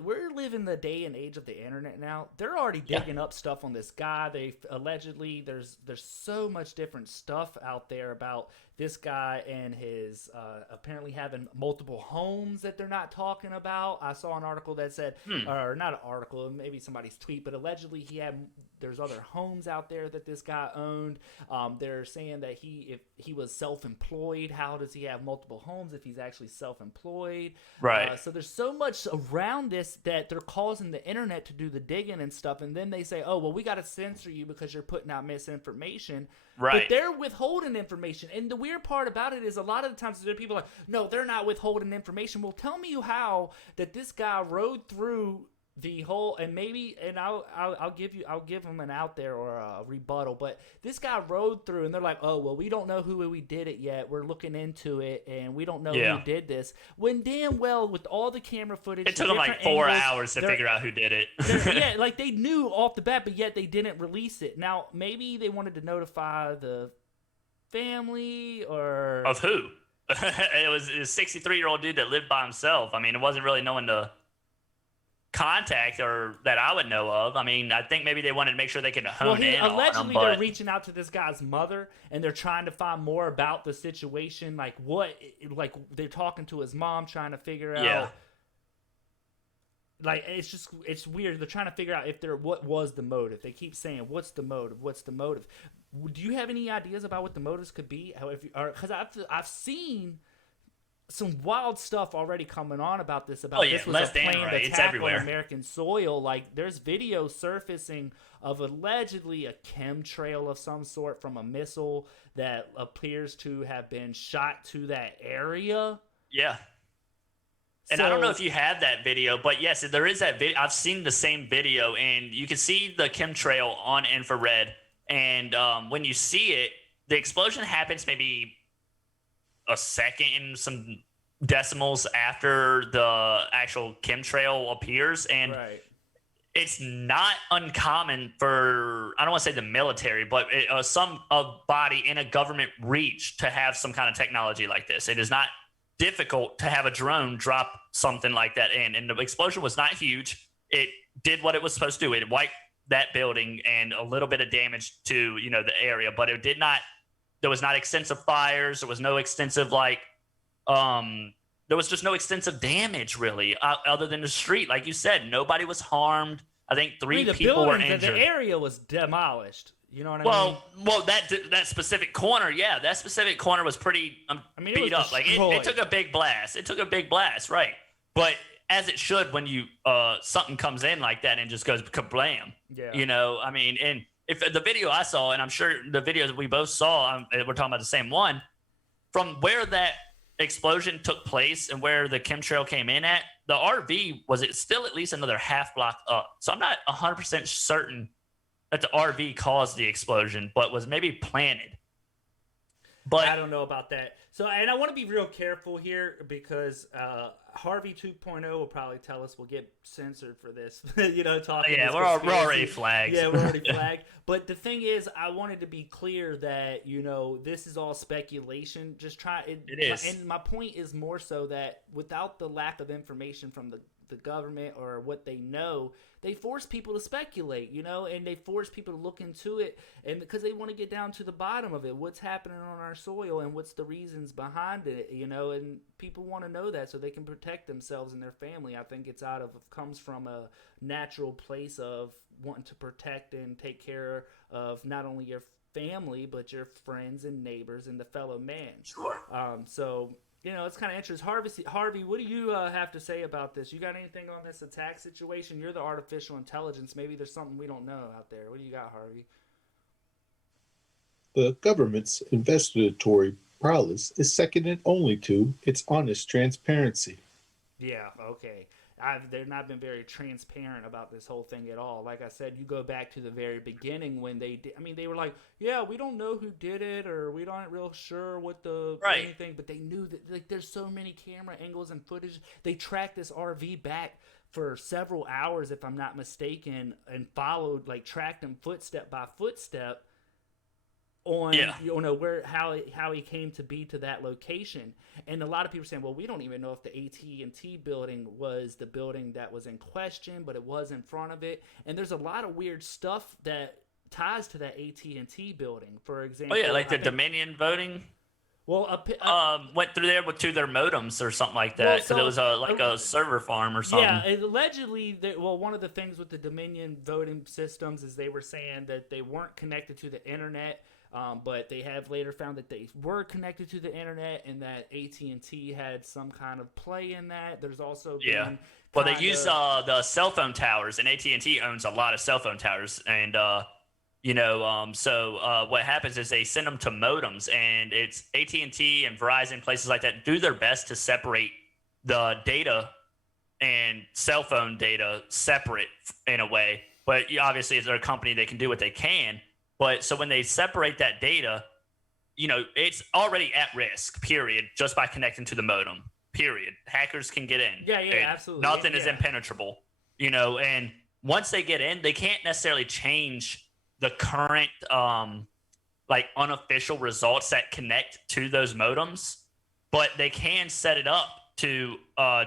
we're living the day and age of the internet now. They're already digging up stuff on this guy. They allegedly there's so much different stuff out there about this guy and his apparently having multiple homes that they're not talking about. I saw an article that said, or not an article, maybe somebody's tweet, but allegedly there's other homes out there that this guy owned. They're saying that if he was self-employed, how does he have multiple homes if he's actually self-employed? Right. So there's so much around this that they're causing the internet to do the digging and stuff, and then they say, oh, well, we got to censor you because you're putting out misinformation. Right. But they're withholding information. And the weird part about it is a lot of the times there are people like, no, they're not withholding information. Well, tell me how that this guy rode through the whole, and maybe, and I'll give him an out there or a rebuttal, but this guy rode through and they're like, oh, well, we don't know who we did it yet. We're looking into it and we don't know who did this. When damn well with all the camera footage, it took them like 4 hours to figure out who did it. Yeah, like they knew off the bat, but yet they didn't release it. Now, maybe they wanted to notify the family or... Of who? It was a 63-year-old dude that lived by himself. I mean, it wasn't really no one to contact or that I would know of. I mean, I think maybe they wanted to make sure they could hone in on him. Allegedly, they're reaching out to this guy's mother and they're trying to find more about the situation. Like they're talking to his mom, trying to figure out. Like it's weird. They're trying to figure out what was the motive. They keep saying, "What's the motive? What's the motive?" Do you have any ideas about what the motives could be? Because I've seen some wild stuff already coming on about this. This was a planned attack on American soil. Like, there's video surfacing of allegedly a chemtrail of some sort from a missile that appears to have been shot to that area. Yeah. And I don't know if you have that video, but yes, there is that video. I've seen the same video, and you can see the chemtrail on infrared. And when you see it, the explosion happens maybe a second and some decimals after the actual chemtrail appears. And it's not uncommon for, I don't want to say the military, but a body in a government reach to have some kind of technology like this. It is not difficult to have a drone drop something like that in. And the explosion was not huge. It did what it was supposed to do. It wiped that building and a little bit of damage to, the area, but it did not, there was not extensive fires. There was no extensive, there was just no extensive damage really other than the street. Like you said, nobody was harmed. I think three people were injured. The area was demolished. You know what I mean? Well, that specific corner, yeah, that specific corner was pretty beat up. Like it took a big blast. It took a big blast, right? But as it should when you something comes in like that and just goes kablam. Yeah. And if the video I saw, and I'm sure the video that we both saw, we're talking about the same one, from where that explosion took place and where the chemtrail came in at, the RV was still at least another half block up. So I'm not 100% certain that the RV caused the explosion, but was maybe planted. But I don't know about that. So, and I want to be real careful here because Harvey 2.0 will probably tell us we'll get censored for this. Talking. Yeah, we're already flagged. Yeah, we're already flagged. But the thing is, I wanted to be clear that this is all speculation. Just try it. It is. And my point is more so that without the lack of information from the government or what they know, they force people to speculate, and they force people to look into it, and because they want to get down to the bottom of it, what's happening on our soil and what's the reasons behind it, and people want to know that so they can protect themselves and their family. I think it's comes from a natural place of wanting to protect and take care of not only your family but your friends and neighbors and the fellow man. Sure. So it's kind of interesting. Harvey, what do you have to say about this? You got anything on this attack situation? You're the artificial intelligence. Maybe there's something we don't know out there. What do you got, Harvey? The government's investigatory prowess is second and only to its honest transparency. Yeah, okay. They've not been very transparent about this whole thing at all. Like I said, you go back to the very beginning when they did. I mean, they were like, "Yeah, we don't know who did it, or we aren't real sure what anything." But they knew that there's so many camera angles and footage. They tracked this RV back for several hours, if I'm not mistaken, and tracked him footstep by footstep on how he came to be to that location. And a lot of people are saying, well, we don't even know if the AT&T building was the building that was in question, but it was in front of it. And there's a lot of weird stuff that ties to that AT&T building. For example, the Dominion voting. Well, went through there to their modems or something like that. So there was a server farm or something. Yeah, allegedly, one of the things with the Dominion voting systems is they were saying that they weren't connected to the internet. But they have later found that they were connected to the internet and that AT&T had some kind of play in that. There's also been they use the cell phone towers, and AT&T owns a lot of cell phone towers, and so what happens is they send them to modems, and it's AT&T and Verizon, places like that, do their best to separate the data and cell phone data separate in a way. But obviously, as they're a company, they can do what they can. But so when they separate that data, it's already at risk, period, just by connecting to the modem, period. Hackers can get in. Yeah, absolutely. Nothing is impenetrable, and once they get in, they can't necessarily change the current, unofficial results that connect to those modems, but they can set it up to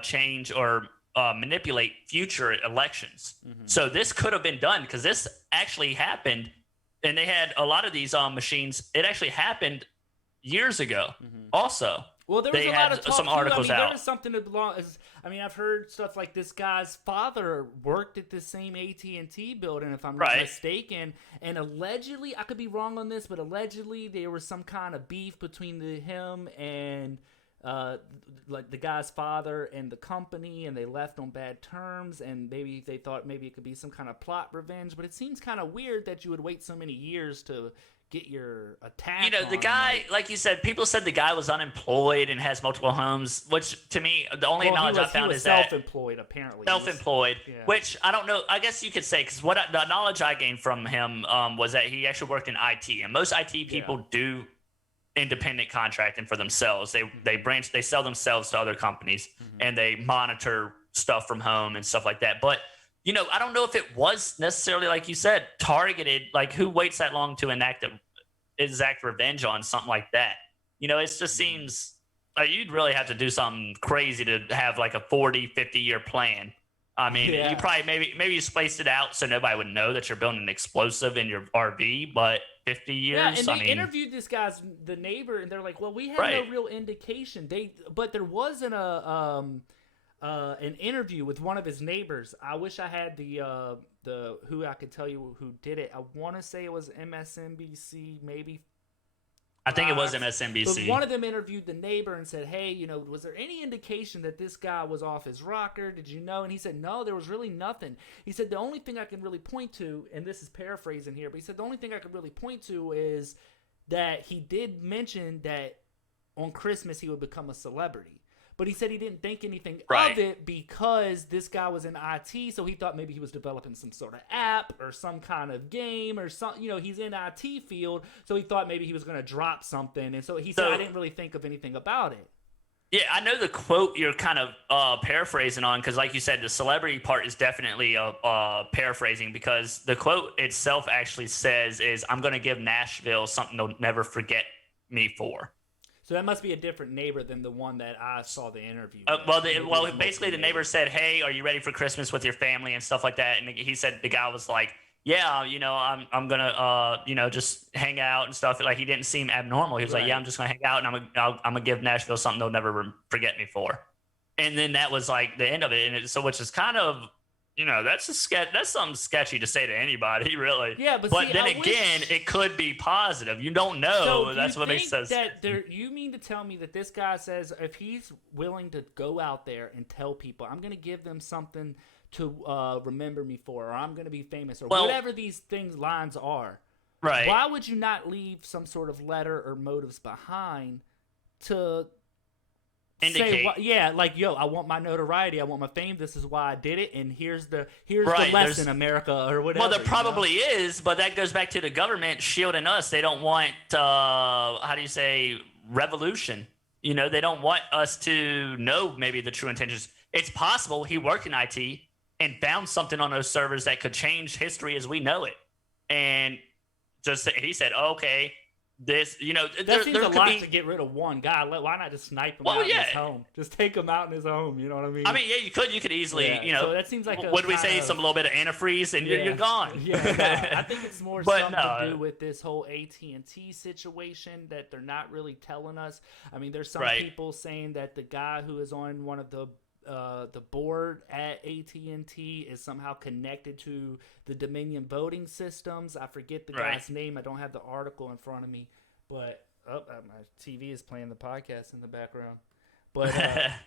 change or manipulate future elections. Mm-hmm. So this could have been done because this actually happened. And they had a lot of these machines. It actually happened years ago. Mm-hmm. Also, well, there was a lot of talk some articles out. There was something I've heard stuff like this guy's father worked at the same AT&T building, if I'm not mistaken. And allegedly, I could be wrong on this, but allegedly there was some kind of beef between him and the guy's father and the company, and they left on bad terms, and maybe they thought maybe it could be some kind of plot revenge. But it seems kind of weird that you would wait so many years to get your attack. The guy, like you said, people said the guy was unemployed and has multiple homes, which to me, the only knowledge I found is that self-employed, apparently. Self-employed, which I don't know. I guess you could say, because the knowledge I gained from him was that he actually worked in IT, and most IT people do independent contracting for themselves. They sell themselves to other companies, and they monitor stuff from home and stuff like that. But I don't know if it was necessarily, like you said, targeted. Like, who waits that long to enact revenge on something like that? It just seems like you'd really have to do something crazy to have like a 40, 50-year plan. I mean, you probably maybe you spaced it out so nobody would know that you're building an explosive in your RV, but 50 years. Yeah, and they interviewed this guy's the neighbor, and they're like, "Well, we had no real indication." But there was an interview with one of his neighbors. I wish I had the who I could tell you who did it. I want to say it was MSNBC, maybe. I think it was MSNBC. But one of them interviewed the neighbor and said, "Hey, was there any indication that this guy was off his rocker? Did you know?" And he said, "No, there was really nothing." He said, "The only thing I can really point to," and this is paraphrasing here, but he said, "The only thing I could really point to is that he did mention that on Christmas he would become a celebrity." But he said he didn't think anything of it because this guy was in IT, so he thought maybe he was developing some sort of app or some kind of game or something. He's in IT field, so he thought maybe he was going to drop something. And so he said, I didn't really think of anything about it. Yeah, I know the quote you're kind of paraphrasing on because, like you said, the celebrity part is definitely paraphrasing because the quote itself actually says is, "I'm going to give Nashville something they'll never forget me for." So that must be a different neighbor than the one that I saw the interview. Basically the neighbor said, "Hey, are you ready for Christmas with your family and stuff like that?" And he said the guy was like, "Yeah, I'm gonna just hang out and stuff." Like he didn't seem abnormal. He was like, "Yeah, I'm just gonna hang out and I'm gonna give Nashville something they'll never forget me for." And then that was like the end of it. And which is kind of. That's something sketchy to say to anybody, really. Yeah, but then again, it could be positive. You don't know. So that's what he says. You mean to tell me that this guy says if he's willing to go out there and tell people, I'm going to give them something to remember me for, or I'm going to be famous, or whatever these lines are. Right. Why would you not leave some sort of letter or motives behind to indicate? I want my notoriety, I want my fame, this is why I did it, and here's the lesson, America, or whatever. Well, there probably is, but that goes back to the government shielding us. They don't want revolution. They don't want us to know maybe the true intentions. It's possible he worked in IT and found something on those servers that could change history as we know it, and he said, okay, this, that seems a lot to get rid of one guy. Why not just snipe him out in his home? Just take him out in his home. You know what I mean? I mean, you could easily, So that seems like would we say some little bit of antifreeze and you're gone? Yeah, no, I think it's more something to do with this whole AT&T situation that they're not really telling us. I mean, there's some people saying that the guy who is on one of the board at AT&T is somehow connected to the Dominion voting systems. I forget the guy's name. I don't have the article in front of me, but my TV is playing the podcast in the background. But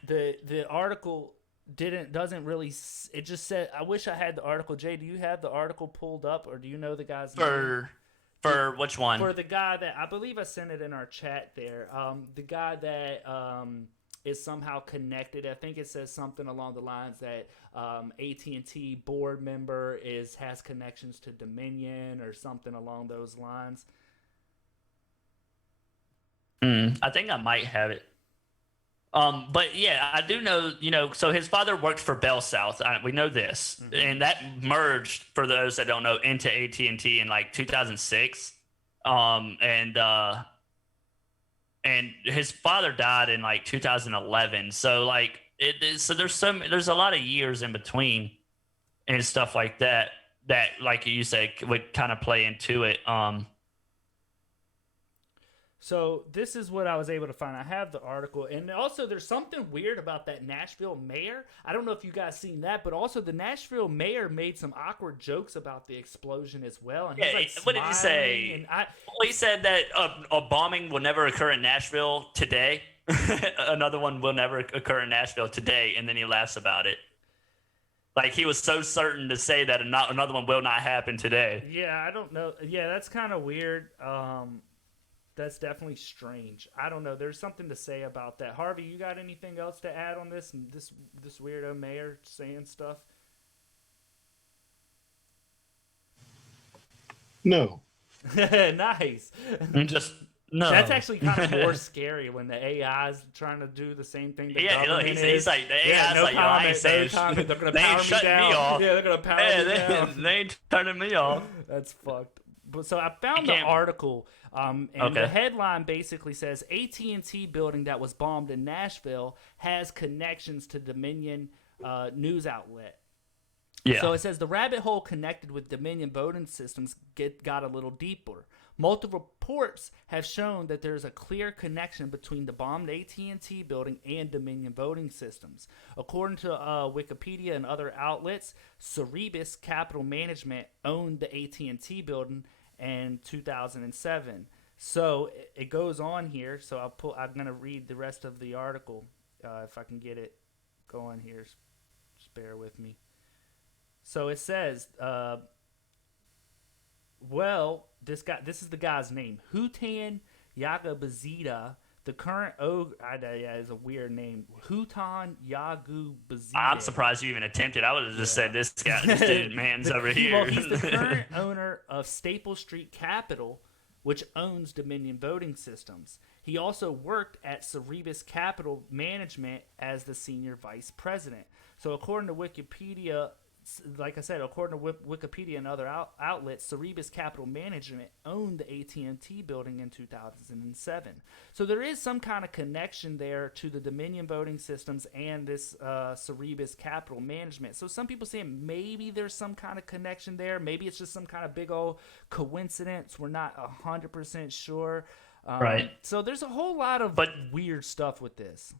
the article doesn't really. It just said. I wish I had the article. Jay, do you have the article pulled up, or do you know the guy's name? For which one? For the guy that I believe I sent it in our chat there. The guy that is somehow connected. I think it says something along the lines that AT&T board member has connections to Dominion or something along those lines. I think I might have it. But yeah, I do know, so his father worked for Belles South. We know this. Mm-hmm. And that merged, for those that don't know, into AT&T in like 2006. And his father died in like 2011. So like there's a lot of years in between and stuff like that like you said would kind of play into it. So this is what I was able to find. I have the article, and also there's something weird about that Nashville mayor. I don't know if you guys seen that, but also the Nashville mayor made some awkward jokes about the explosion as well. And what did he say? He said that a bombing will never occur in Nashville today. Another one will never occur in Nashville today, and then he laughs about it. Like he was so certain to say that another one will not happen today. Yeah, I don't know. Yeah, that's kind of weird. That's definitely strange. I don't know. There's something to say about that. Harvey, you got anything else to add on this weirdo mayor saying stuff? No. Nice. No. That's actually kind of more scary when the AI is trying to do the same thing the government is. He's like, the AI's like, yo, I ain't saying shit. They're going to power me down. Me off. Yeah, they're going to power me down. They ain't turning me off. That's fucked. So I found the article, and the headline basically says AT&T building that was bombed in Nashville has connections to Dominion news outlet. Yeah. So it says the rabbit hole connected with Dominion voting systems got a little deeper. Multiple reports have shown that there's a clear connection between the bombed AT&T building and Dominion voting systems. According to Wikipedia and other outlets, Cerebus Capital Management owned the AT&T building in 2007. So it goes on here. So I'm going to read the rest of the article if I can get it going here. Just bear with me. So it says, this is the guy's name, Hutan Yagubazita. The current is a weird name, Hutan Yagubazita. I'm surprised you even attempted. I would have just said this dude, man's over here. Well, he's the current owner of Staple Street Capital, which owns Dominion Voting Systems. He also worked at Cerebus Capital Management as the senior vice president. So according to Wikipedia, like I said, according to Wikipedia and other outlets, Cerebus Capital Management owned the AT&T building in 2007. So there is some kind of connection there to the Dominion voting systems and this Cerebus Capital Management. So some people saying maybe there's some kind of connection there. Maybe it's just some kind of big old coincidence. We're not 100% sure. Right. So there's a whole lot of weird stuff with this.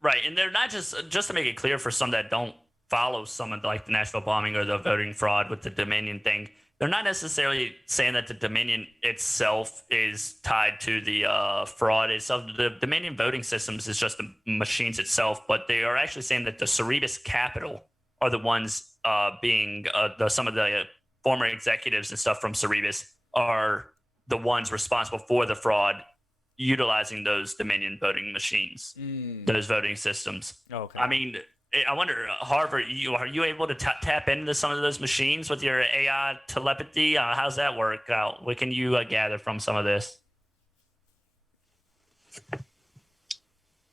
Right, and they're not just to make it clear for some that don't follow some of like the Nashville bombing or the voting fraud with the Dominion thing. They're not necessarily saying that the Dominion itself is tied to the fraud itself. The Dominion voting systems is just the machines itself, but they are actually saying that the Cerebus Capital are the ones being some of the former executives and stuff from Cerebus are the ones responsible for the fraud, utilizing those Dominion voting machines, those voting systems. Okay. I mean, I wonder, Harvey, are you able to tap into some of those machines with your AI telepathy? How's that work out? What can you gather from some of this?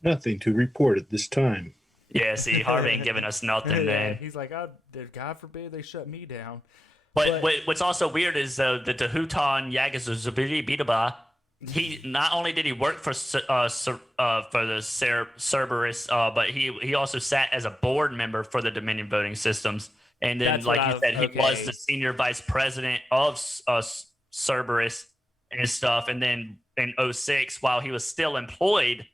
Nothing to report at this time. Yeah, see, Harvey ain't giving us nothing, man. He's like, God forbid they shut me down. But what's also weird is that the Hutan Yagazubidaba, he not only did he work for the Cerberus, but he also sat as a board member for the Dominion voting systems. And then, he said, he was the senior vice president of Cerberus and stuff. And then in 2006, while he was still employed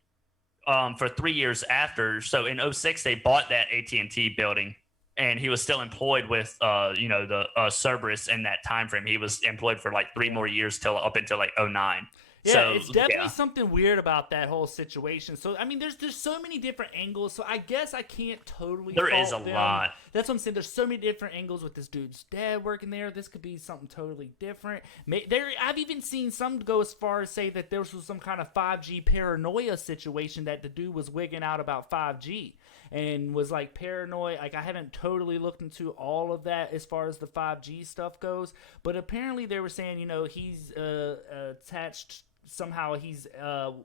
for 3 years after. So in 2006, they bought that AT&T building. And he was still employed with, the Cerberus in that time frame. He was employed for like 3 more years up until like 2009. Yeah, so, it's definitely something weird about that whole situation. So, I mean, there's so many different angles. So, I guess I can't totally There is a lot. That's what I'm saying. There's so many different angles with this dude's dad working there. This could be something totally different. I've even seen some go as far as say that there was some kind of 5G paranoia situation that the dude was wigging out about 5G and was like paranoid. Like, I haven't totally looked into all of that as far as the 5G stuff goes. But apparently they were saying, he's attached. Somehow he's the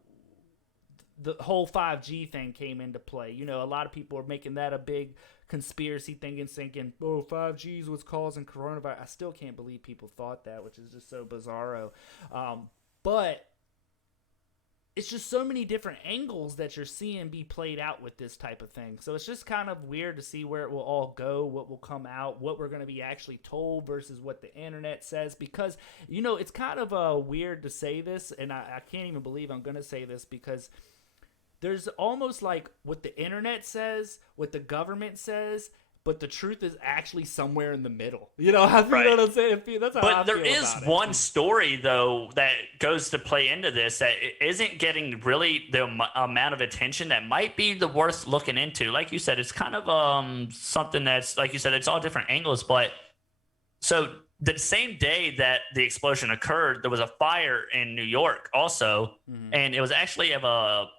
whole 5G thing came into play. A lot of people are making that a big conspiracy thing and thinking, 5G is what's causing coronavirus. I still can't believe people thought that, which is just so bizarro. But it's just so many different angles that you're seeing be played out with this type of thing. So it's just kind of weird to see where it will all go, what will come out, what we're going to be actually told versus what the internet says. Because, it's kind of weird to say this, and I can't even believe I'm going to say this because there's almost like what the internet says, what the government says, but the truth is actually somewhere in the middle. You know what I'm saying? That's how I feel. But there is one story, though, that goes to play into this that isn't getting really the amount of attention that might be the worth looking into. Like you said, it's kind of something that's, like you said, it's all different angles. But so the same day that the explosion occurred, there was a fire in New York also. Mm-hmm. And it was actually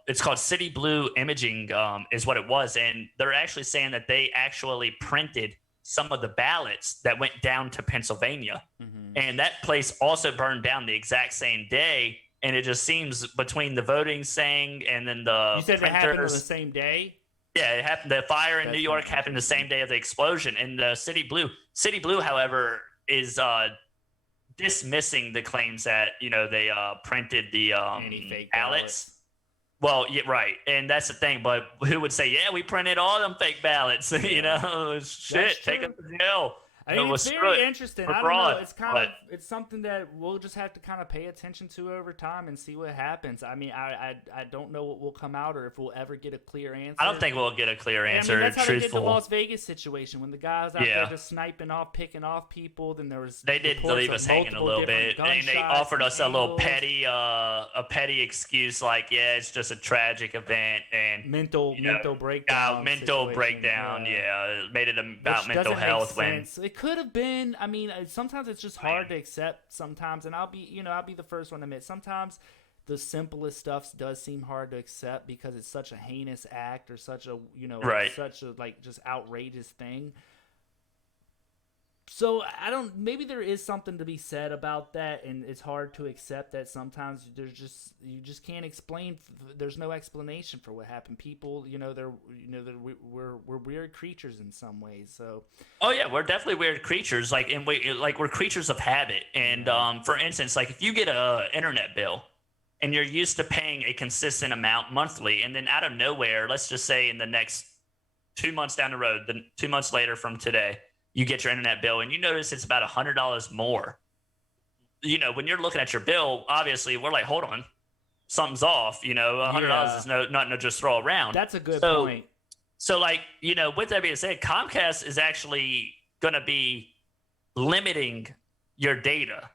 it's called City Blue Imaging is what it was. And they're actually saying that they actually printed some of the ballots that went down to Pennsylvania. Mm-hmm. And that place also burned down the exact same day. And it just seems between the voting saying and then the You said printers, it happened on the same day? Yeah, it happened. The fire in New York happened the same day of the explosion. And the City Blue, however, is dismissing the claims that they printed the fake ballots. Well, yeah, right, and that's the thing. But who would say, "Yeah, we printed all them fake ballots"? Yeah. Shit, take them to jail. I mean, it's very interesting. I don't know. It's it's something that we'll just have to kind of pay attention to over time and see what happens. I mean, I don't know what will come out or if we'll ever get a clear answer. I don't think we'll get a clear answer. I mean, that's how they did the truthful. Las Vegas situation when the guys out there just sniping off, picking off people. Then there was they did leave us hanging a little bit, and they offered us a little petty excuse like, yeah, it's just a tragic event and mental breakdown. Yeah, it made it about mental health when. It could have been. I mean, sometimes it's just hard to accept. Sometimes, and I'll be the first one to admit. Sometimes the simplest stuff does seem hard to accept because it's such a heinous act or such a such a just outrageous thing. So maybe there is something to be said about that, and it's hard to accept that sometimes you just can't explain. There's no explanation for what happened. People, we're weird creatures in some ways. So. Oh yeah, we're definitely weird creatures. We're creatures of habit. And for instance, like if you get a internet bill, and you're used to paying a consistent amount monthly, and then out of nowhere, let's just say in the next 2 months down the road, 2 months later from today, you get your internet bill and you notice it's about $100 more. When you're looking at your bill, obviously we're like, hold on, something's off. $100 is nothing to just throw around. That's a good point. So with that being said, Comcast is actually going to be limiting your data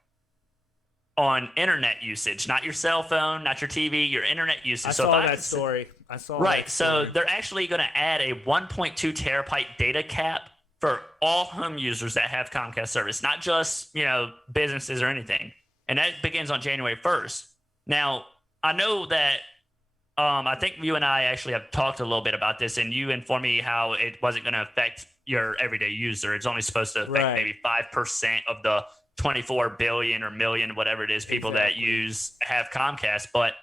on internet usage, not your cell phone, not your TV, your internet usage. I saw that story. So they're actually going to add a 1.2 terabyte data cap for all home users that have Comcast service, not just, businesses or anything. And that begins on January 1st. Now, I know that I think you and I actually have talked a little bit about this, and you informed me how it wasn't going to affect your everyday user. It's only supposed to affect maybe 5% of the 24 billion or million, whatever it is, people that have Comcast. But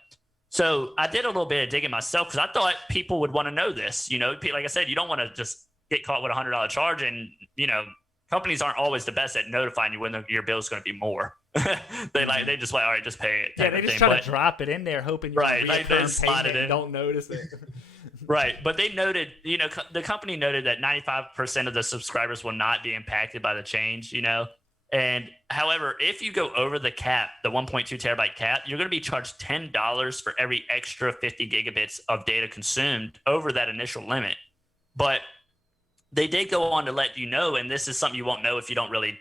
so I did a little bit of digging myself because I thought people would want to know this. Like I said, you don't want to just get caught with $100 charge, and companies aren't always the best at notifying you when your bill is going to be more. they just all right, just pay it. Yeah, they just try to drop it in there, hoping you they slide it in. Don't notice it. Right, but they noted, the company noted that 95% of the subscribers will not be impacted by the change. And however, if you go over the cap, the 1.2 terabyte cap, you're going to be charged $10 for every extra 50 gigabits of data consumed over that initial limit. But they did go on to let you know, and this is something you won't know if you don't really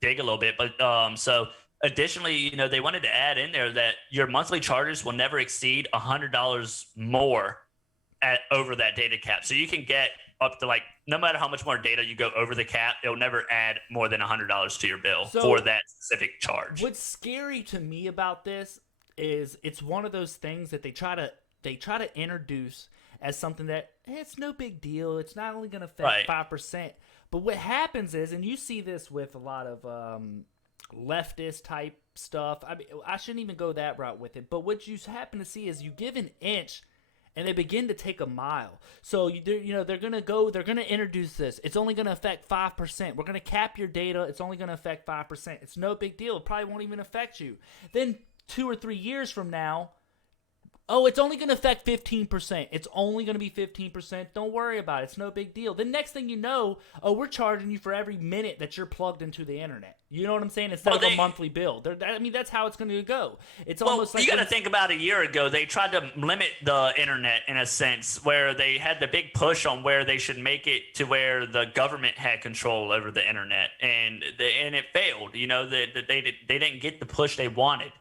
dig a little bit. But so additionally, they wanted to add in there that your monthly charges will never exceed $100 more over that data cap. So you can get up to no matter how much more data you go over the cap, it'll never add more than $100 to your bill for that specific charge. What's scary to me about this is it's one of those things that they try to introduce as something that it's no big deal. It's not only going to affect 5%. But what happens is, and you see this with a lot of leftist type stuff. I mean, I shouldn't even go that route with it. But what you happen to see is you give an inch, and they begin to take a mile. So they're gonna introduce this. It's only gonna affect 5%. We're gonna cap your data. It's only gonna affect 5%. It's no big deal. It probably won't even affect you. Then 2 or 3 years from now, it's only going to affect 15%. It's only going to be 15%. Don't worry about it. It's no big deal. The next thing you know, we're charging you for every minute that you're plugged into the internet. You know what I'm saying? Instead of a monthly bill. That's how it's going to go. It's almost like you got to think about a year ago. They tried to limit the internet in a sense where they had the big push on where they should make it to where the government had control over the internet, and it failed. They didn't get the push they wanted,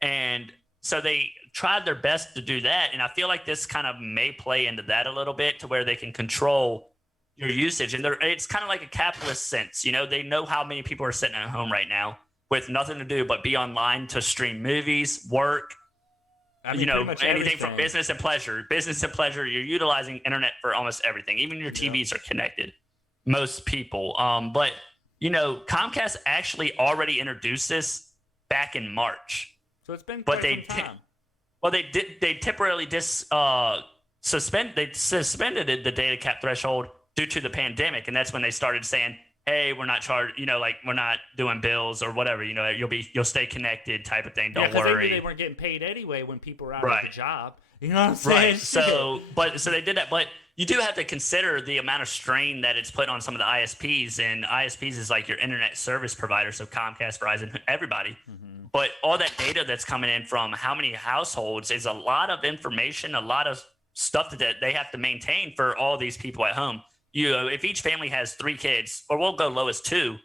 and so they tried their best to do that, and I feel like this kind of may play into that a little bit to where they can control your usage. And it's kind of like a capitalist sense. They know how many people are sitting at home right now with nothing to do but be online to stream movies, work, anything from business and pleasure. Business and pleasure, you're utilizing internet for almost everything. Even your TVs are connected, most people. But Comcast actually already introduced this back in March. So it's been quite some time. They temporarily suspended the data cap threshold due to the pandemic, and that's when they started saying hey, we're not charged, like we're not doing bills or whatever, you'll stay connected type of thing. Don't worry. They knew they weren't getting paid anyway when people were out Right. of the job. You know what I'm saying? Right. So they did that, but you do have to consider the amount of strain that it's put on some of the ISPs, and ISPs is like your internet service provider, so Comcast, Verizon, everybody. Mm-hmm. But all that data that's coming in from how many households is a lot of information, a lot of stuff that they have to maintain for all these people at home. If each family has 3 kids, or we'll go low as 2,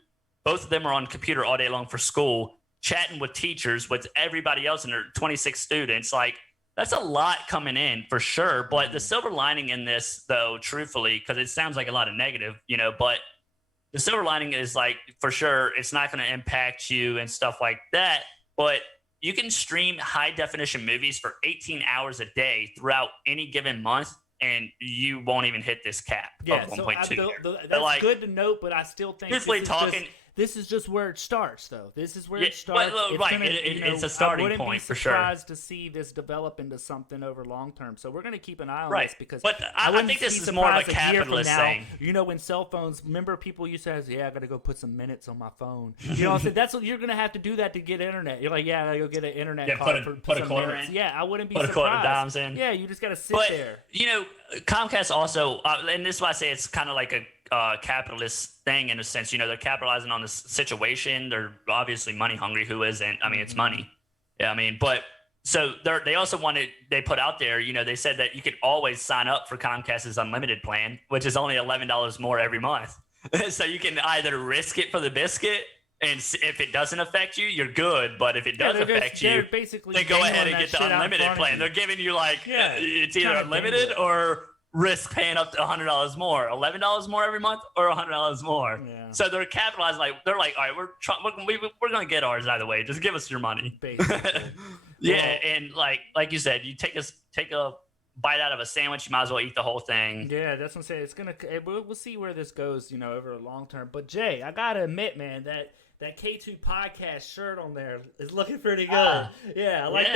both of them are on computer all day long for school, chatting with teachers, with everybody else, and their 26 students, like. That's a lot coming in for sure. But the silver lining in this, though, truthfully, because it sounds like a lot of negative, but the silver lining is like, for sure, it's not going to impact you and stuff like that. But you can stream high definition movies for 18 hours a day throughout any given month, and you won't even hit this cap of 1.2. That's good to note, but I still think truthfully talking. This is just where it starts, though. This is where it starts. It's a starting point for sure. I wouldn't be surprised to see this develop into something over long term. So we're going to keep an eye on this because I think this is more of a capitalist thing. When cell phones, remember people used to say, I got to go put some minutes on my phone. You know what I'm saying? That's what you're going to have to do that to get internet. You're like, I got to go get an internet card put a some quarter minutes. in. Yeah, I wouldn't be surprised. Put a quarter dimes in. Yeah, you just got to sit there. Comcast also, and this is why I say it's kind of like a capitalist thing in a sense. They're capitalizing on this situation. They're obviously money hungry. Who isn't? I mean, it's money. Yeah, but so they also they put out there, they said that you could always sign up for Comcast's unlimited plan, which is only $11 more every month. So you can either risk it for the biscuit, and if it doesn't affect you, you're good. But if it does affect you, then go ahead and get the unlimited plan. They're giving you it's either unlimited or risk paying up to $100 more, $11 more every month, or $100 more. Yeah. So they're capitalizing. They're like, all right, we're gonna get ours either way. Just give us your money. And like you said, you take a bite out of a sandwich, you might as well eat the whole thing. Yeah, that's what I'm saying. It's gonna. We'll see where this goes, over a long term. But Jay, I gotta admit, man, that K2 podcast shirt on there is looking pretty good. I like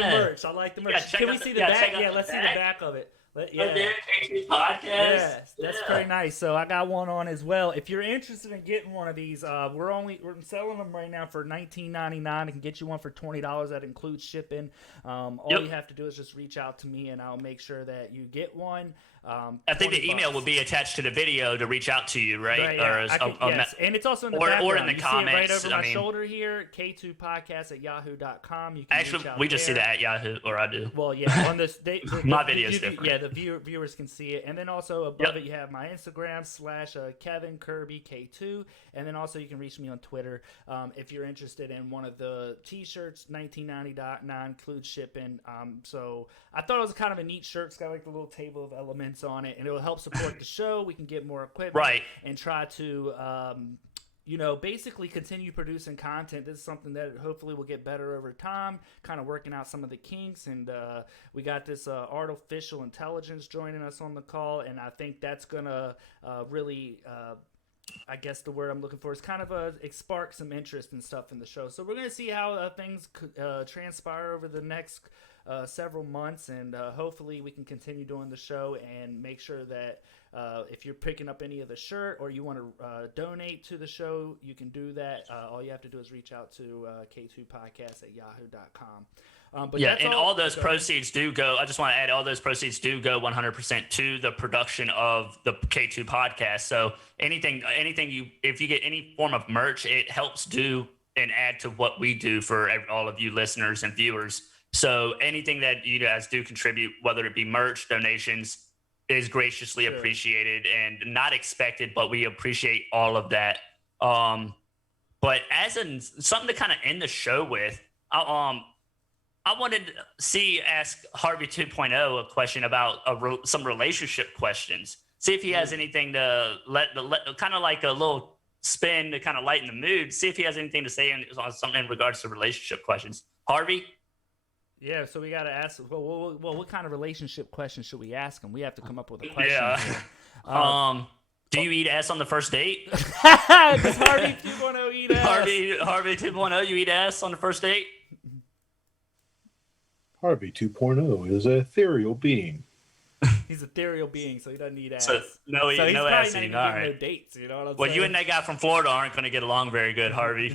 the merch. Can we see the back? Yeah, let's see the back of it. Podcast. Yeah, that's pretty nice. So I got one on as well. If you're interested in getting one of these, we're selling them right now for $19.99. I can get you one for $20. That includes shipping. All you have to do is just reach out to me, and I'll make sure that you get one. I think the email will be attached to the video to reach out to you, right? Yes, and it's also in the background. Or in the comments. See it right over my shoulder here, K2podcast@yahoo.com. You can actually, we just see that at Yahoo, or I do. Well, yeah, on this, my video's different. Yeah, the viewers can see it, and then also above it you have my Instagram / Kevin Kirby K2, and then also you can reach me on Twitter if you're interested in one of the T-shirts. $19.99 includes shipping. So I thought it was kind of a neat shirt. It's got like the little table of elements on it, and it will help support the show. We can get more equipment, and try to basically continue producing content. This is something that hopefully will get better over time, kind of working out some of the kinks. And we got this artificial intelligence joining us on the call, and I think that's gonna really I guess the word I'm looking for is kind of spark some interest and stuff in the show. So we're going to see how things transpire over the next several months, and hopefully we can continue doing the show and make sure that if you're picking up any of the shirt or you want to donate to the show, you can do that. All you have to do is reach out to K2podcast@yahoo.com. All those proceeds do go. I just want to add, all those proceeds do go 100% to the production of the K2 podcast. So anything if you get any form of merch, it helps do and add to what we do for all of you listeners and viewers. So anything that you guys do contribute, whether it be merch, donations, is graciously appreciated and not expected, but we appreciate all of that. But as something to kind of end the show with, I wanted to ask Harvey 2.0 a question about some relationship questions. See if he has anything to let kind of like a little spin to kind of lighten the mood. See if he has anything to say on something in regards to relationship questions. Harvey? Yeah, so we got to ask, well, what kind of relationship questions should we ask him? We have to come up with a question. Yeah. Do you eat ass on the first date? Does Harvey 2.0 eat ass? Harvey 2.0, you eat ass on the first date? Harvey 2.0 is an ethereal being. He's ethereal being, so he doesn't need ass. So no he's probably ass not eating. even All getting right. no dates. You know what I'm Well, saying? you and that guy from Florida aren't going to get along very good, Harvey.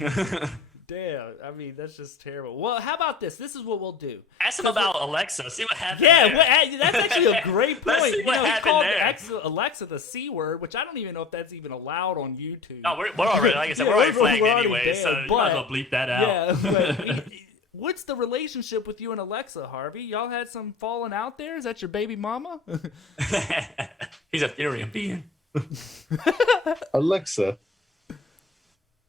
Damn, I mean, that's just terrible. Well, how about this? This is what we'll do. Ask him about Alexa. See what happens. Yeah, there. that's actually a great point. Let's see what he happened called there. Alexa the C word, which I don't even know if that's even allowed on YouTube. No, we're already, like I said, Yeah, we're already we're flagged already anyway, banned, so you but- might as well bleep that out. Yeah, but what's the relationship with you and Alexa, Harvey? Y'all had some falling out there? Is that your baby mama? He's a Ethereum being. Alexa,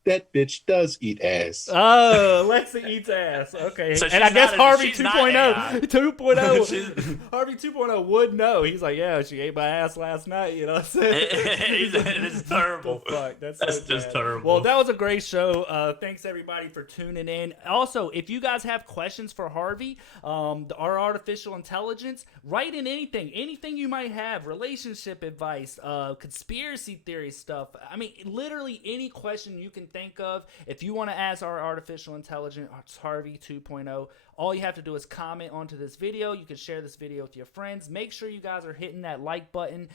that bitch does eat ass. Oh, Alexa eats ass. Okay. So and I she's guess not a- Harvey she's not 2.0, AI. 2.0, Harvey 2.0 would know. He's like, yeah, she ate my ass last night. You know what I'm saying? It's terrible. The fuck? That's just bad. terrible. Well, that was a great show. Thanks everybody for tuning in. Also, if you guys have questions for Harvey, our artificial intelligence, write in anything you might have, relationship advice, conspiracy theory stuff. I mean, literally any question you can think of. If you want to ask our artificial intelligence, Harvey 2.0, all you have to do is comment onto this video. You can share this video with your friends. Make sure you guys are hitting that like button.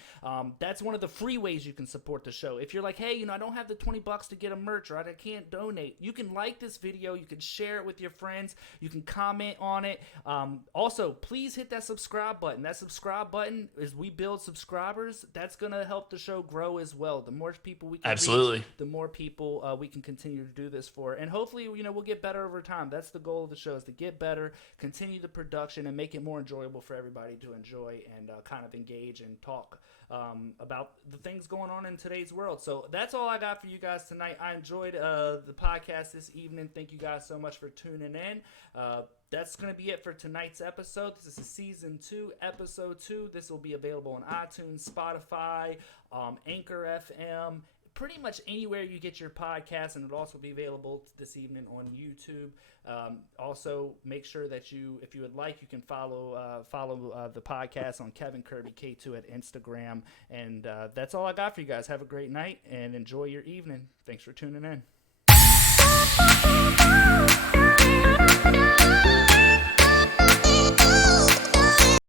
That's one of the free ways you can support the show. If you're like, hey, I don't have the $20 to get a merch, or I can't donate, you can like this video. You can share it with your friends. You can comment on it. Also, please hit that subscribe button. That subscribe button, as we build subscribers, that's going to help the show grow as well. The more people we can Absolutely. reach, the more people we can continue to do this for. And hopefully, we'll get better over time. That's the goal of the show, is to get better, continue the production, and make it more enjoyable for everybody to enjoy and kind of engage and talk about the things going on in today's world. So that's all I got for you guys tonight. I enjoyed the podcast this evening. Thank you guys so much for tuning in. That's going to be it for tonight's episode. This is season 2, episode 2. This will be available on iTunes, Spotify, Anchor FM, pretty much anywhere you get your podcast, and it'll also be available this evening on YouTube. Also, make sure that if you would like, you can follow the podcast on Kevin Kirby K2 at Instagram. And that's all I got for you guys. Have a great night and enjoy your evening. Thanks for tuning in.